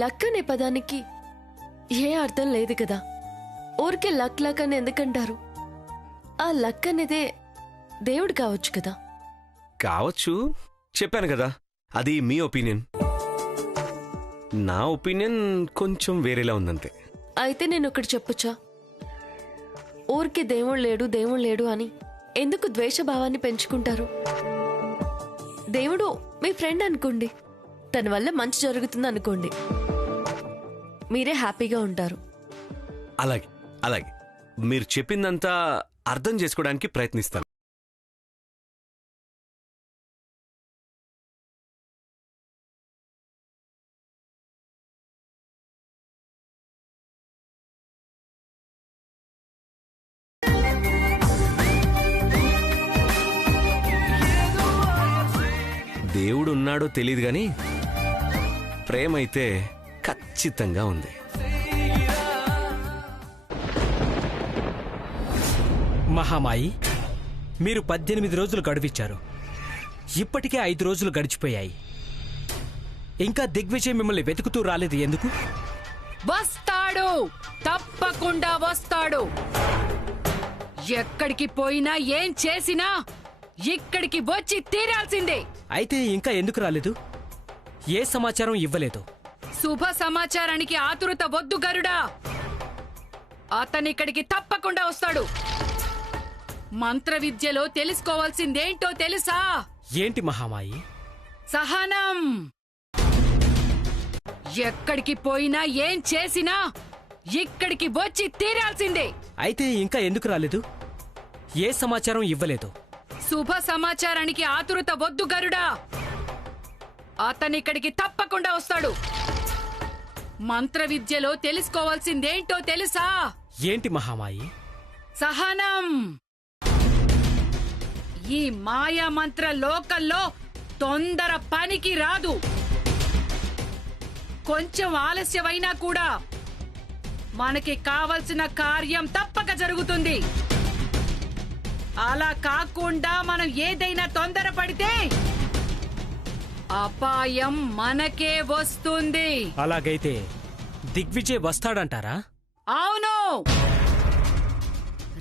లక్ అనే పదానికి ఏ అర్థం లేదు కదా. ఊరికే లక్ లక్ అని ఎందుకంటారు? ఆ లక్ అనేదే దేవుడు కావచ్చు కదా. కావచ్చు, చెప్పాను కదా, అది మీ ఒపీనియన్. నా ఒపీనియన్ కొంచెం వేరేలా ఉందంతే. అయితే నేను ఒకటి చెప్పొచ్చా? ఊరికే దేవుడు లేడు దేవుడు లేడు అని ఎందుకు ద్వేషభావాన్ని పెంచుకుంటారు? దేవుడు మీ ఫ్రెండ్ అనుకోండి, తన వల్ల మంచి జరుగుతుంది అనుకోండి, మీరే హ్యాపీగా ఉంటారు. అలాగే అలాగే, మీరు చెప్పిందంతా అర్థం చేసుకోవడానికి ప్రయత్నిస్తాను. దేవుడు ఉన్నాడో తెలియదు గాని ప్రేమ అయితే ఖచ్చితంగా ఉంది. మహామాయి, మీరు 18 రోజులు గడువిచ్చారు. ఇప్పటికే 5 రోజులు గడిచిపోయాయి. ఇంకా దిగ్విజయ్ మిమ్మల్ని వెతుకుతూ రాలేదు ఎందుకు? వస్తాడు, తప్పకుండా వస్తాడు. ఎక్కడికి పోయినా ఏం చేసినా ఇక్కడికి వచ్చి తీరాల్సిందే. అయితే ఇంకా ఎందుకు రాలేదు? ఏ సమాచారం ఇవ్వలేదు? శుభ సమాచారానికి ఆతురత వద్దు గరుడా, అతనిక్కడికి తప్పకుండా వస్తాడు. మంత్ర విద్యలో తెలుసుకోవాల్సిందేంటో తెలుసా? ఏంటి మహామాయి? సహనం. ఎక్కడికి పోయినా ఏం చేసినా ఇక్కడికి వచ్చి తీరాల్సిందే. అయితే ఇంకా ఎందుకు రాలేదు? ఏ సమాచారం ఇవ్వలేదు? శుభ సమాచారానికి ఆతురత వద్దు గరుడా. అతనిక్కడికి తప్పకుండా వస్తాడు. మంత్ర విద్యలో తెలుసుకోవాల్సిందేంటో తెలుసా? ఏంటి మహామాయి? సహనం. ఈ మాయా మంత్ర లోకంలో తొందర పనికి రాదు. కొంచెం ఆలస్యమైనా కూడా మనకి కావలసిన కార్యం తప్పక జరుగుతుంది. అలా కాకుండా మనం ఏదైనా తొందరపడితే అపాయం మనకే వస్తుంది. అలాగైతే దిగ్విజయ్ వస్తాడంటారా? అవును,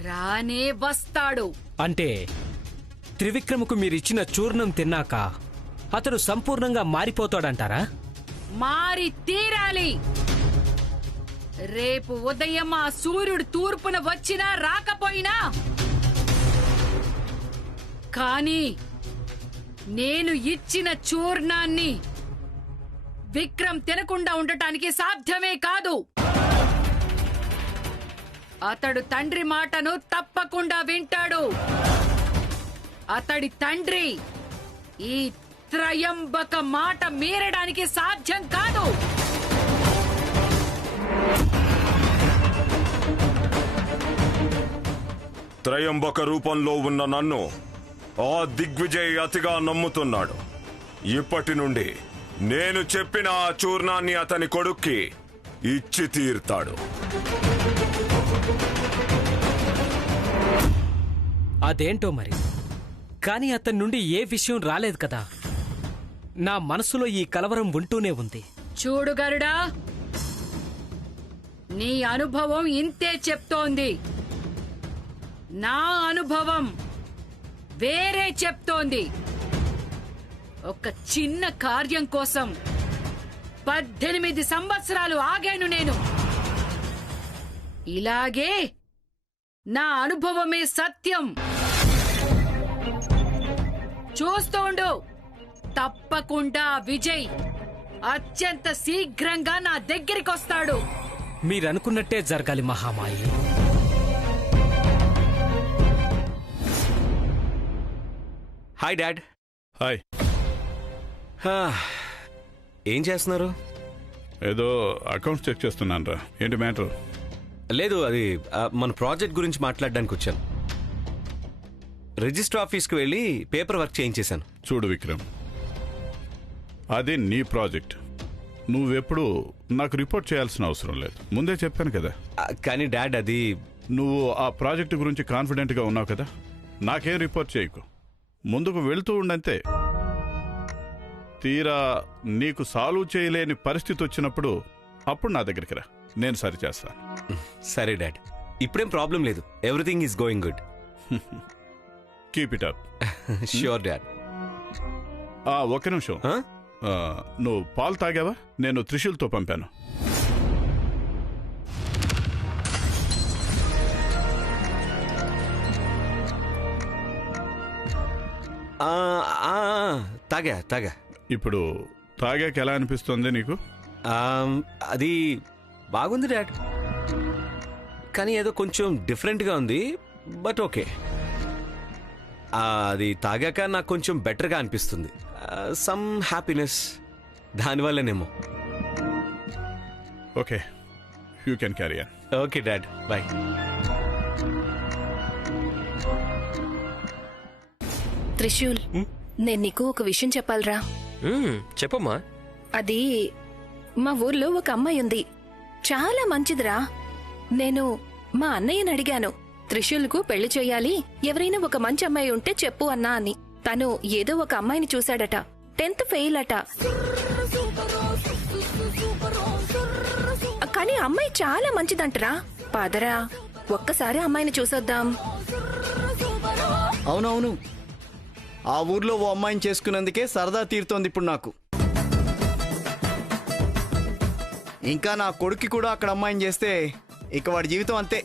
రానే వస్తాడు. అంటే త్రివిక్రమకు మీరిచ్చిన చూర్ణం తిన్నాక అతడు సంపూర్ణంగా మారిపోతాడంటారా? మారి తీరాలి. రేపు ఉదయం ఆ సూర్యుడు తూర్పున వచ్చినా రాకపోయినా, కానీ నేను ఇచ్చిన చూర్ణాన్ని విక్రమ్ తినకుండా ఉండటానికి సాధ్యమే కాదు. అతడు తండ్రి మాటను తప్పకుండా వింటాడు. అతడి తండ్రి ఈ త్రయంబక మాట మీరడానికి సాధ్యం కాదు. త్రయంబక రూపంలో ఉన్న నన్ను ఆ దిగ్విజయ్ అతిగా నమ్ముతున్నాడు. ఇప్పటి నుండి నేను చెప్పిన ఆ చూర్ణాన్ని అతని కొడుక్కి ఇచ్చి తీరుతాడు. అదేంటో మరి, కానీ అతని నుండి ఏ విషయం రాలేదు కదా. నా మనసులో ఈ కలవరం ఉంటూనే ఉంది. చూడు గరుడా, నీ అనుభవం ఇంతే చెప్తోంది. నా అనుభవం వేరే చెప్తోంది. ఒక చిన్న కార్యం కోసం 18 సంవత్సరాలు ఆగాను నేను. ఇలాగే నా అనుభవమే సత్యం. చూస్తూ ఉండు, తప్పకుండా విజయ్ అత్యంత శీఘ్రంగా నా దగ్గరికొస్తాడు. మీరనుకున్నట్టే జరగాలి మహామాయి. Hi dad. హాయ్. ఏం చేస్తున్నారు? ఏదో అకౌంట్స్ చెక్ చేస్తున్నాను రా. ఏంటి మ్యాటర్? లేదు, అది మన ప్రాజెక్ట్ గురించి మాట్లాడడానికి వచ్చాను. రిజిస్టర్ ఆఫీస్కి వెళ్ళి పేపర్ వర్క్ చేయించేశాను. చూడు విక్రమ్, అది నీ ప్రాజెక్ట్. నువ్వెప్పుడు నాకు రిపోర్ట్ చేయాల్సిన అవసరం లేదు. ముందే చెప్పాను కదా. కానీ డాడ్, అది నువ్వు ఆ ప్రాజెక్ట్ గురించి కాన్ఫిడెంట్గా ఉన్నావు కదా, నాకేం రిపోర్ట్ చేయకు. ముందుకు వెళ్తూ ఉండంతే. తీరా నీకు సాల్వ్ చేయలేని పరిస్థితి వచ్చినప్పుడు అప్పుడు నా దగ్గరికి రా, నేను సరిచేస్తాను. సరే డాడ్, ఇప్పుడేం ప్రాబ్లం లేదు. Everything is going good. Keep it up. Sure dad. ఒక నిమిషం. నువ్వు పాలు తాగావా? నేను త్రిశూల్తో పంపాను. తాగా. ఇప్పుడు తాగాక ఎలా అనిపిస్తుంది నీకు? అది బాగుంది డాడ్, కానీ ఏదో కొంచెం డిఫరెంట్గా ఉంది. But okay. అది తాగాక నాకు కొంచెం బెటర్గా అనిపిస్తుంది. సమ్ హ్యాపీనెస్, దానివల్లనేమో. Okay, you can carry on. Okay dad, bye. Trishul, నేను నీకు ఒక విషయం చెప్పాలరా. చెప్పమ్మా. అది మా ఊర్లో ఒక అమ్మాయి ఉంది, చాలా మంచిదిరా. నేను మా అన్నయ్యని అడిగాను, త్రిశూల్కు పెళ్లి చేయాలి, ఎవరైనా ఒక మంచి అమ్మాయి ఉంటే చెప్పు అన్నా అని. తను ఏదో ఒక అమ్మాయిని చూశాడట, 10th ఫెయిల్ అట. కానీ అమ్మాయి చాలా మంచిదంటరా. పదరా, ఒక్కసారి అమ్మాయిని చూసొద్దాం. అవునవును, ఆ ఊర్లో ఓ అమ్మాయిని చేసుకున్నందుకే సరదా తీరుతోంది ఇప్పుడు నాకు. ఇంకా నా కొడుక్కి కూడా అక్కడ అమ్మాయిని చేస్తే ఇక వాడి జీవితం అంతే.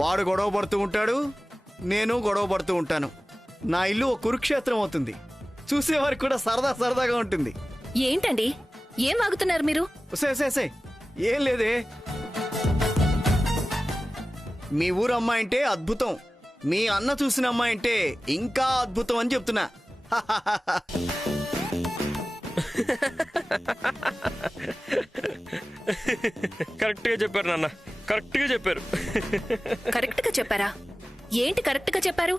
వాడు గొడవ పడుతూ ఉంటాడు, నేను గొడవ పడుతూ ఉంటాను. నా ఇల్లు ఓ కురుక్షేత్రం అవుతుంది. చూసేవారికి కూడా సరదాగా ఉంటుంది. ఏంటండి, ఏం వాగుతున్నారు మీరు? సే ఏం లేదే. మీ ఊరు అమ్మాయి అంటే అద్భుతం, మీ అన్న చూసిన అమ్మాయి అంటే ఇంకా అద్భుతం అని చెప్తున్నా. కరెక్ట్ గా చెప్పారు నాన్న, కరెక్ట్ గా చెప్పారు. కరెక్ట్ గా చెప్పారా? ఏంటి కరెక్ట్ గా చెప్పారు?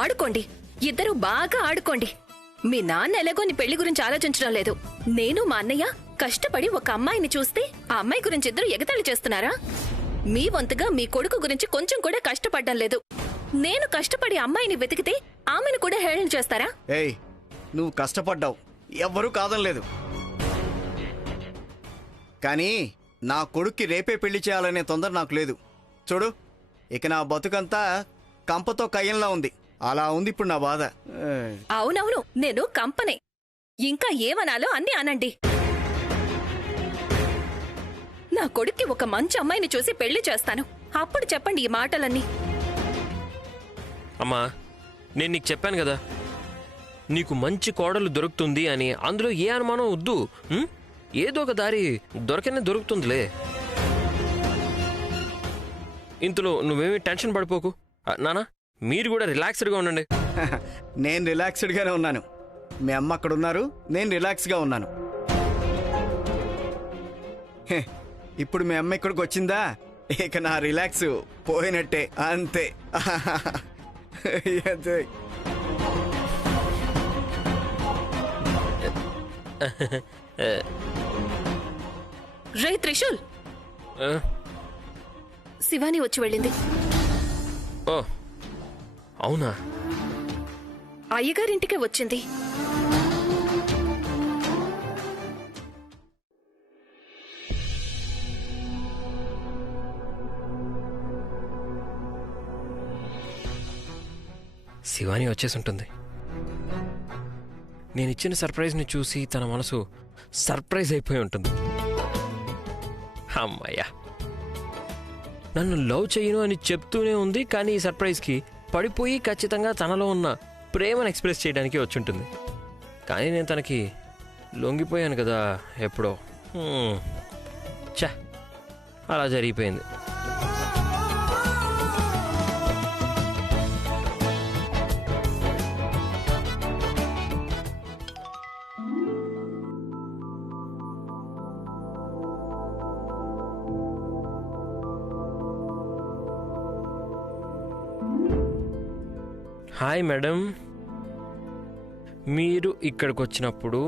ఆడుకోండి, ఇద్దరు బాగా ఆడుకోండి. మీ నాన్న ఎలాగో నీ పెళ్లి గురించి ఆలోచించడం లేదు. నేను మా అన్నయ్య కష్టపడి ఒక అమ్మాయిని చూస్తే ఆ అమ్మాయి గురించి ఇద్దరు ఎగతాళి చేస్తున్నారా? మీ వంతుగా మీ కొడుకు గురించి కొంచెం కూడా కష్టపడ్డం లేదు. నేను కష్టపడి అమ్మాయిని వెతికితే ఆమెను కూడా హేళన చేస్తారా? ఏయ్, నువ్వు కష్టపడ్డావు, ఎవ్వరూ కాదనలేదు. కానీ నా కొడుక్కి రేపే పెళ్లి చేయాలనే తొందర నాకు లేదు. చూడు, ఇక నా బతుకంతా కంపతో కయ్యంలా ఉంది. అలా ఉంది ఇప్పుడు నా బాధ. అవునవును, నేను కంపనే. ఇంకా ఏమనాలో అన్ని అనండి. నా కొడుక్కి ఒక మంచి అమ్మాయిని చూసి పెళ్లి చేస్తాను, అప్పుడు చెప్పండి ఈ మాటలన్నీ. అమ్మా, నేను నీకు చెప్పాను కదా, నీకు మంచి కోడలు దొరుకుతుంది అని. అందులో ఏ అనుమానం వద్దు. ఏదో ఒక దారి దొరకనే దొరుకుతుందిలే. ఇంతలో నువ్వేమీ టెన్షన్ పడిపోకు. నానా, మీరు కూడా రిలాక్స్డ్గా ఉండండి. నేను రిలాక్స్డ్గానే ఉన్నాను. మీ అమ్మ అక్కడ ఉన్నారు, నేను రిలాక్స్గా ఉన్నాను. ఇప్పుడు మీ అమ్మ ఇక్కడికి వచ్చిందా, ఇక నా రిలాక్స్ పోయినట్టే. అంతే. అంతే. రే త్రిశూల్, శివాని వచ్చి వెళ్ళింది. ఓ అవునా? అయ్యగారింటికే వచ్చింది. శివాని వచ్చేసి ఉంటుంది. నేను ఇచ్చిన సర్ప్రైజ్ని చూసి తన మనసు సర్ప్రైజ్ అయిపోయి ఉంటుంది. అమ్మయ్యా, నన్ను లవ్ చేయను అని చెప్తూనే ఉంది, కానీ ఈ సర్ప్రైజ్కి పడిపోయి ఖచ్చితంగా తనలో ఉన్న ప్రేమను ఎక్స్ప్రెస్ చేయడానికి వచ్చి ఉంటుంది. కానీ నేను తనకి లొంగిపోయాను కదా ఎప్పుడో. ఛా, అలా జరిగిపోయింది. హాయ్ మేడం, మీరు ఇక్కడికి వచ్చినప్పుడు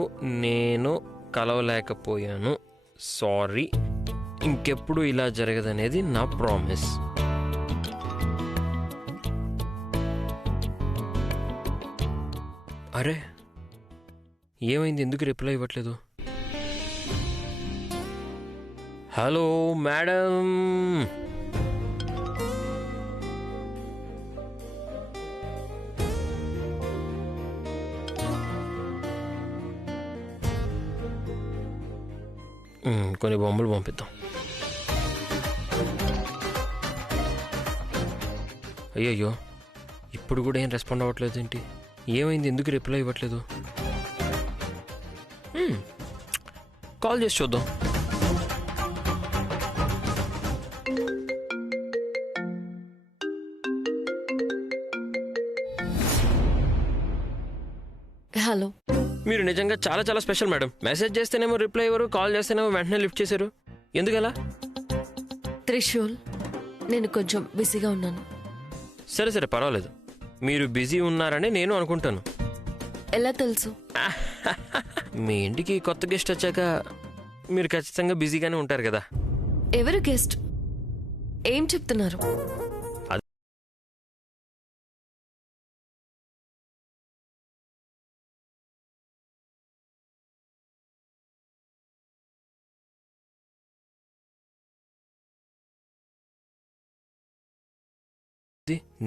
నేను కలవలేకపోయాను. సారీ. ఇంకెప్పుడు ఇలా జరగదనేది నా ప్రామిస్. అరే, ఏమైంది? ఎందుకు రిప్లై ఇవ్వట్లేదు? హలో మేడం, కొన్ని బొమ్మలు పంపిద్దాం. అయ్యయ్యో, ఇప్పుడు కూడా ఏం రెస్పాండ్ అవ్వట్లేదు ఏంటి? ఏమైంది? ఎందుకు రిప్లై ఇవ్వట్లేదు? కాల్ చేసి చూద్దాం. హలో. మీరు నిజంగా చాలా చాలా స్పెషల్ మేడం. మెసేజ్ చేస్తేనేమో రిప్లై ఇవ్వరు, కాల్ చేస్తేనేమో వెంటనే లిఫ్ట్ చేశారు. ఎందుకలా? త్రిశూల్, నేను కొంచెం బిజీగా ఉన్నాను. సరే సరే, పర్వాలేదు. మీరు బిజీ ఉన్నారని నేను అనుకుంటాను. ఎలా తెలుసు? మీ ఇంటికి కొత్త గెస్ట్ వచ్చాక మీరు ఖచ్చితంగా బిజీగానే ఉంటారు కదా. ఎవరు గెస్ట్? ఏం చెప్తున్నారు?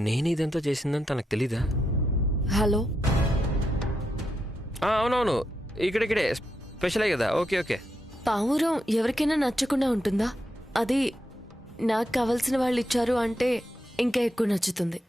నేను ఇదంతా చేసిందని తనకు తెలీదా? హలో. అవునవును, ఇక్కడిక్కడే స్పెషలే కదా. Okay okay. పావురం ఎవరికైనా నచ్చకుండా ఉంటుందా? అది నాకు కావలసిన వాళ్ళు ఇచ్చారు అంటే ఇంకా ఎక్కువ నచ్చుతుంది.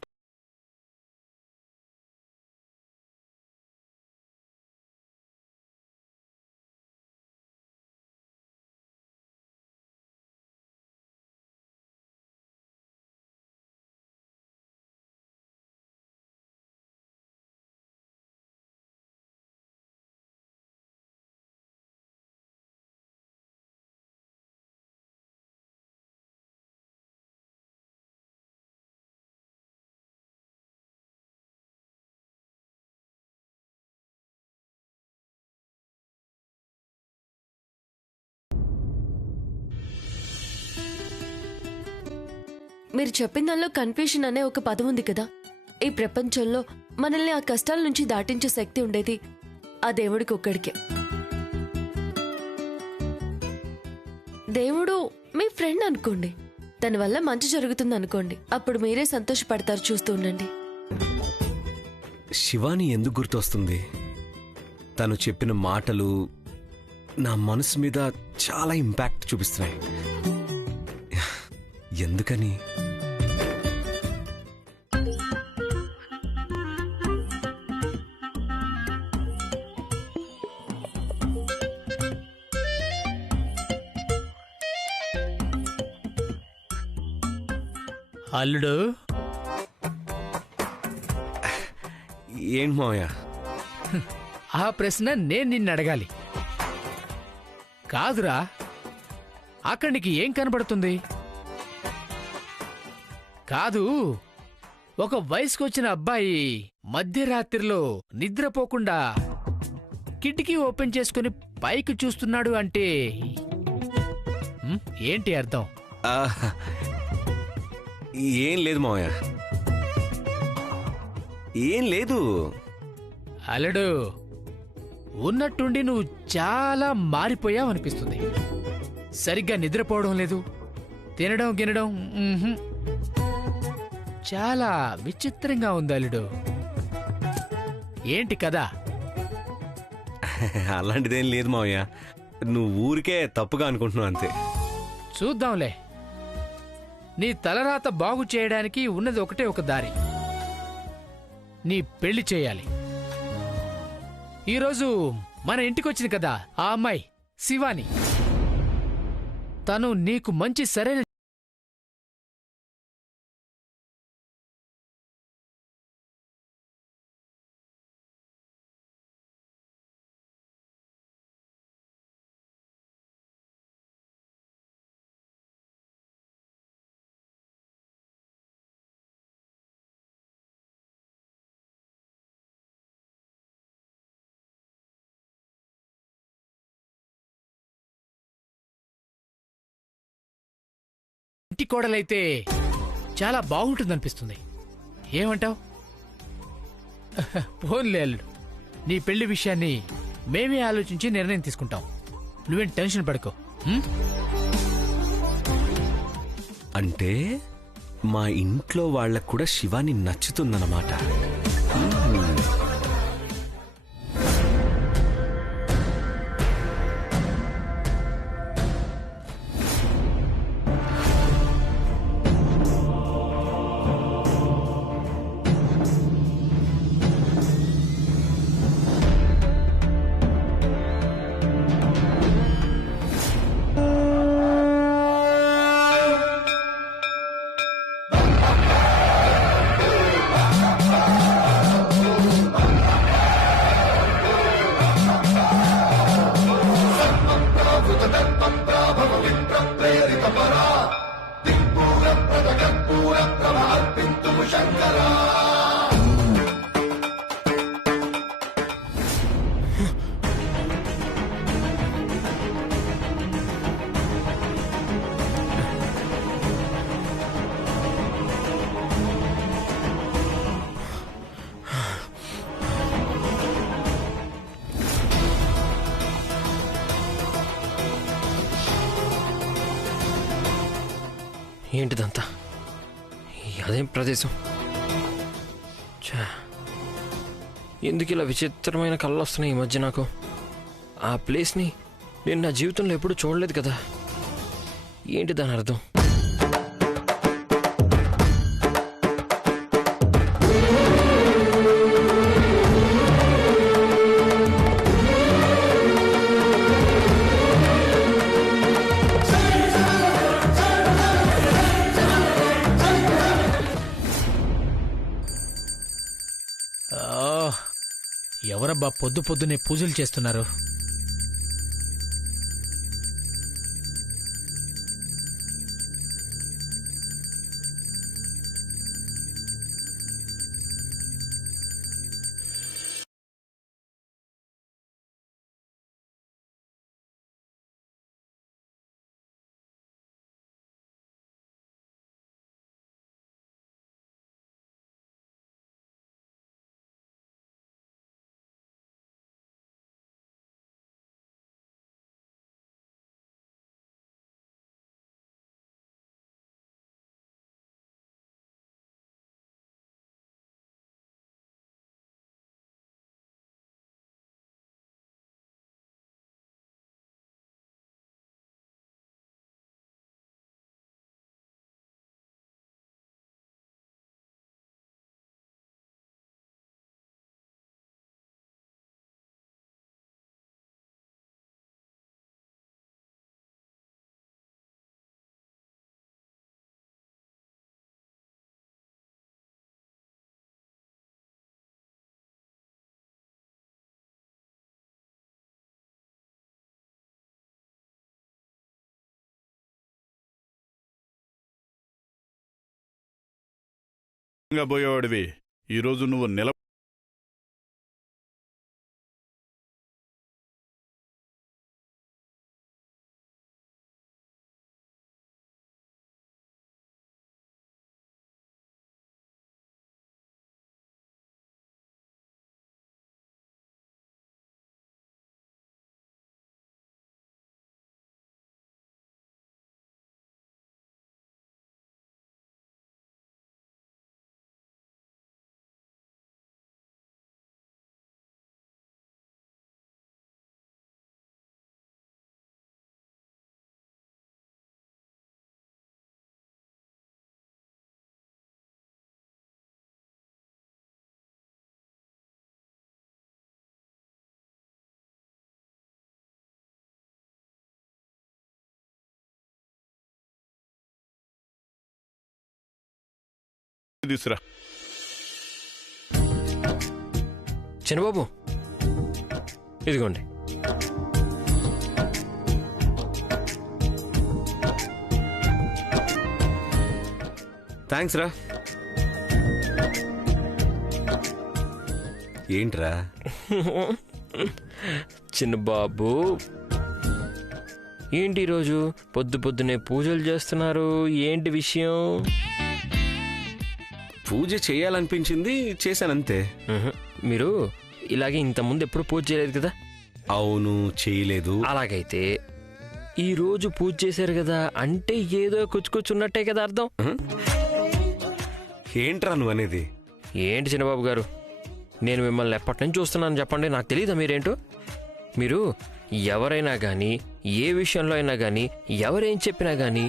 మీరు చెప్పిన దానిలో కన్ఫ్యూషన్ అనే ఒక పదం ఉంది కదా. ఈ ప్రపంచంలో మనల్ని ఆ కష్టాల నుంచి దాటించే శక్తి ఉండేది ఆ దేవుడికి ఒక్కడికే. దేవుడు మీ ఫ్రెండ్ అనుకోండి, తన వల్ల మంచి జరుగుతుంది అనుకోండి, అప్పుడు మీరే సంతోషపడతారు. చూస్తూ ఉండండి. శివాని ఎందుకు గుర్తొస్తుంది? తను చెప్పిన మాటలు నా మనసు మీద చాలా ఇంపాక్ట్ చూపిస్తున్నాయి. ఎందుకని? అల్లుడు, ఏంటి మావయ్య? ఆ ప్రశ్న నేను నిన్ను అడగాలి. కాదురా, అక్కడ నీకు ఏం కనబడుతుంది? కాదు, ఒక వయసుకొచ్చిన అబ్బాయి మధ్యరాత్రిలో నిద్రపోకుండా కిటికీ ఓపెన్ చేసుకుని పైకి చూస్తున్నాడు అంటే ఏంటి అర్థం? ఆ, ఏం లేదు మావయ్య, ఏం లేదు. అల్లుడు, ఉన్నట్టుండి నువ్వు చాలా మారిపోయావనిపిస్తుంది. సరిగ్గా నిద్రపోవడం లేదు, తినడం గినడం చాలా విచిత్రంగా ఉంది అల్లుడు. ఏంటి కదా? అలాంటిదేం లేదు మావయ్య, నువ్వు ఊరికే తప్పుగా అనుకుంటున్నావు అంతే. చూద్దాంలే. నీ తలరాత బాగు చేయడానికి ఉన్నది ఒకటే ఒక దారి. నీ పెళ్లి చేయాలి. ఈరోజు మన ఇంటికొచ్చింది కదా ఆ అమ్మాయి శివాని. తను నీకు మంచి సరైన ఇంటి కోడలైతే చాలా బాగుంటుందనిపిస్తుంది. ఏమంటావ్? పోన్లే అల్లుడు, నీ పెళ్లి విషయాన్ని మేమే ఆలోచించి నిర్ణయం తీసుకుంటాం. నువ్వేం టెన్షన్ పడుకో. అంటే మా ఇంట్లో వాళ్ళకు కూడా శివాని నచ్చుతుందన్నమాట. ఏంటిదంతా? అదేం ప్రదేశం? ఎందుకు ఇలా విచిత్రమైన కళ్ళు వస్తున్నాయి ఈ మధ్య నాకు? ఆ ప్లేస్ని నేను నా జీవితంలో ఎప్పుడూ చూడలేదు కదా. ఏంటి దాని అర్థం? ఎవరబ్బా పొద్దు పొద్దునే పూజలు చేస్తున్నారు? పోయేవాడివి ఈరోజు నువ్వు తీసురా. చిన్నబాబు ఇదిగోండి. థ్యాంక్స్ రా. ఏంట్రా? చిన్నబాబు ఏంటి ఈరోజు పొద్దునే పూజలు చేస్తున్నారు? ఏంటి విషయం? పూజ చేయాలనిపించింది, చేశానంతే. మీరు ఇలాగే ఇంతకుముందు ఎప్పుడు పూజ చేయలేదు కదా? అవును, చేయలేదు. అలాగైతే ఈ రోజు పూజ చేశారు కదా అంటే ఏదో కూర్చున్నట్టే కదా అర్థం. ఏంట్రా నువ్వు అనేది? ఏంటి చిన్నబాబు గారు, నేను మిమ్మల్ని ఎప్పటి నుంచి చూస్తున్నాను చెప్పండి, నాకు తెలియదా మీరేంటో? మీరు ఎవరైనా కానీ ఏ విషయంలో అయినా కానీ ఎవరేం చెప్పినా కానీ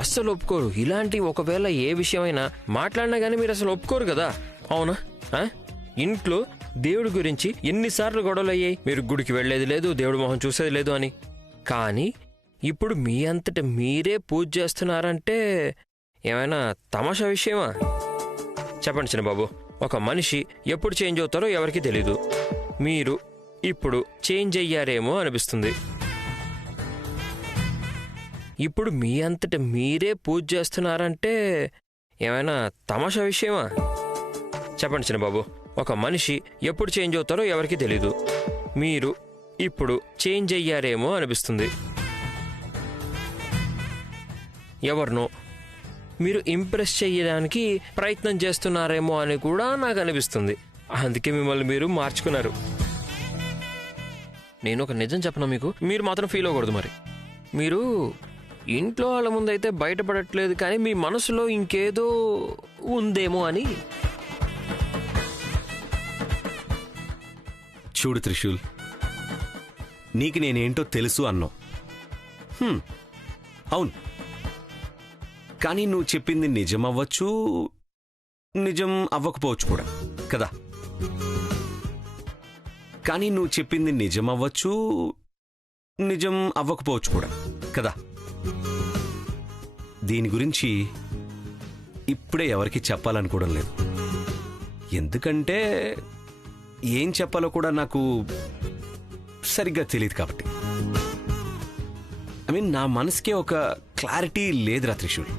అస్సలు ఒప్పుకోరు. ఇలాంటి ఒకవేళ ఏ విషయమైనా మాట్లాడినా కానీ మీరు అసలు ఒప్పుకోరు కదా, అవునా? ఇంట్లో దేవుడి గురించి ఎన్నిసార్లు గొడవలు అయ్యాయి, మీరు గుడికి వెళ్లేది లేదు, దేవుడి మొహం చూసేది లేదు అని. కానీ ఇప్పుడు మీ అంతట మీరే పూజ చేస్తున్నారంటే ఏమైనా తమాషా విషయమా? చెప్పండి చిన్నబాబు, ఒక మనిషి ఎప్పుడు చేంజ్ అవుతారో ఎవరికి తెలీదు. మీరు ఇప్పుడు చేంజ్ అయ్యారేమో అనిపిస్తుంది. ఇప్పుడు మీ అంతట మీరే పూజ చేస్తున్నారంటే ఏమైనా తమాషా విషయమా? చెప్పండి చిన్నబాబు, ఒక మనిషి ఎప్పుడు చేంజ్ అవుతారో ఎవరికి తెలీదు. మీరు ఇప్పుడు చేంజ్ అయ్యారేమో అనిపిస్తుంది. ఎవరినో మీరు ఇంప్రెస్ చేయడానికి ప్రయత్నం చేస్తున్నారేమో అని కూడా నాకు అనిపిస్తుంది. అందుకే మిమ్మల్ని మీరు మార్చుకున్నారు. నేను ఒక నిజం చెప్పను మీకు, మీరు మాత్రం ఫీల్ అవ్వకూడదు. మరి మీరు ఇంట్లో వాళ్ళ ముందైతే బయటపడట్లేదు, కానీ మీ మనసులో ఇంకేదో ఉందేమో అని. చూడు త్రిశూల్, నీకు నేనేంటో తెలుసు అన్నావు. అవును, కానీ నువ్వు చెప్పింది నిజం అవ్వచ్చు, నిజం అవ్వకపోవచ్చు కూడా కదా. కానీ నువ్వు చెప్పింది నిజం అవ్వచ్చు, నిజం అవ్వకపోవచ్చు కూడా కదా. దీని గురించి ఇప్పుడే ఎవరికి చెప్పాలనుకోవడం లేదు. ఎందుకంటే ఏం చెప్పాలో కూడా నాకు సరిగ్గా తెలియదు కాబట్టి. నా మనసుకే ఒక క్లారిటీ లేదురా త్రిశూల్.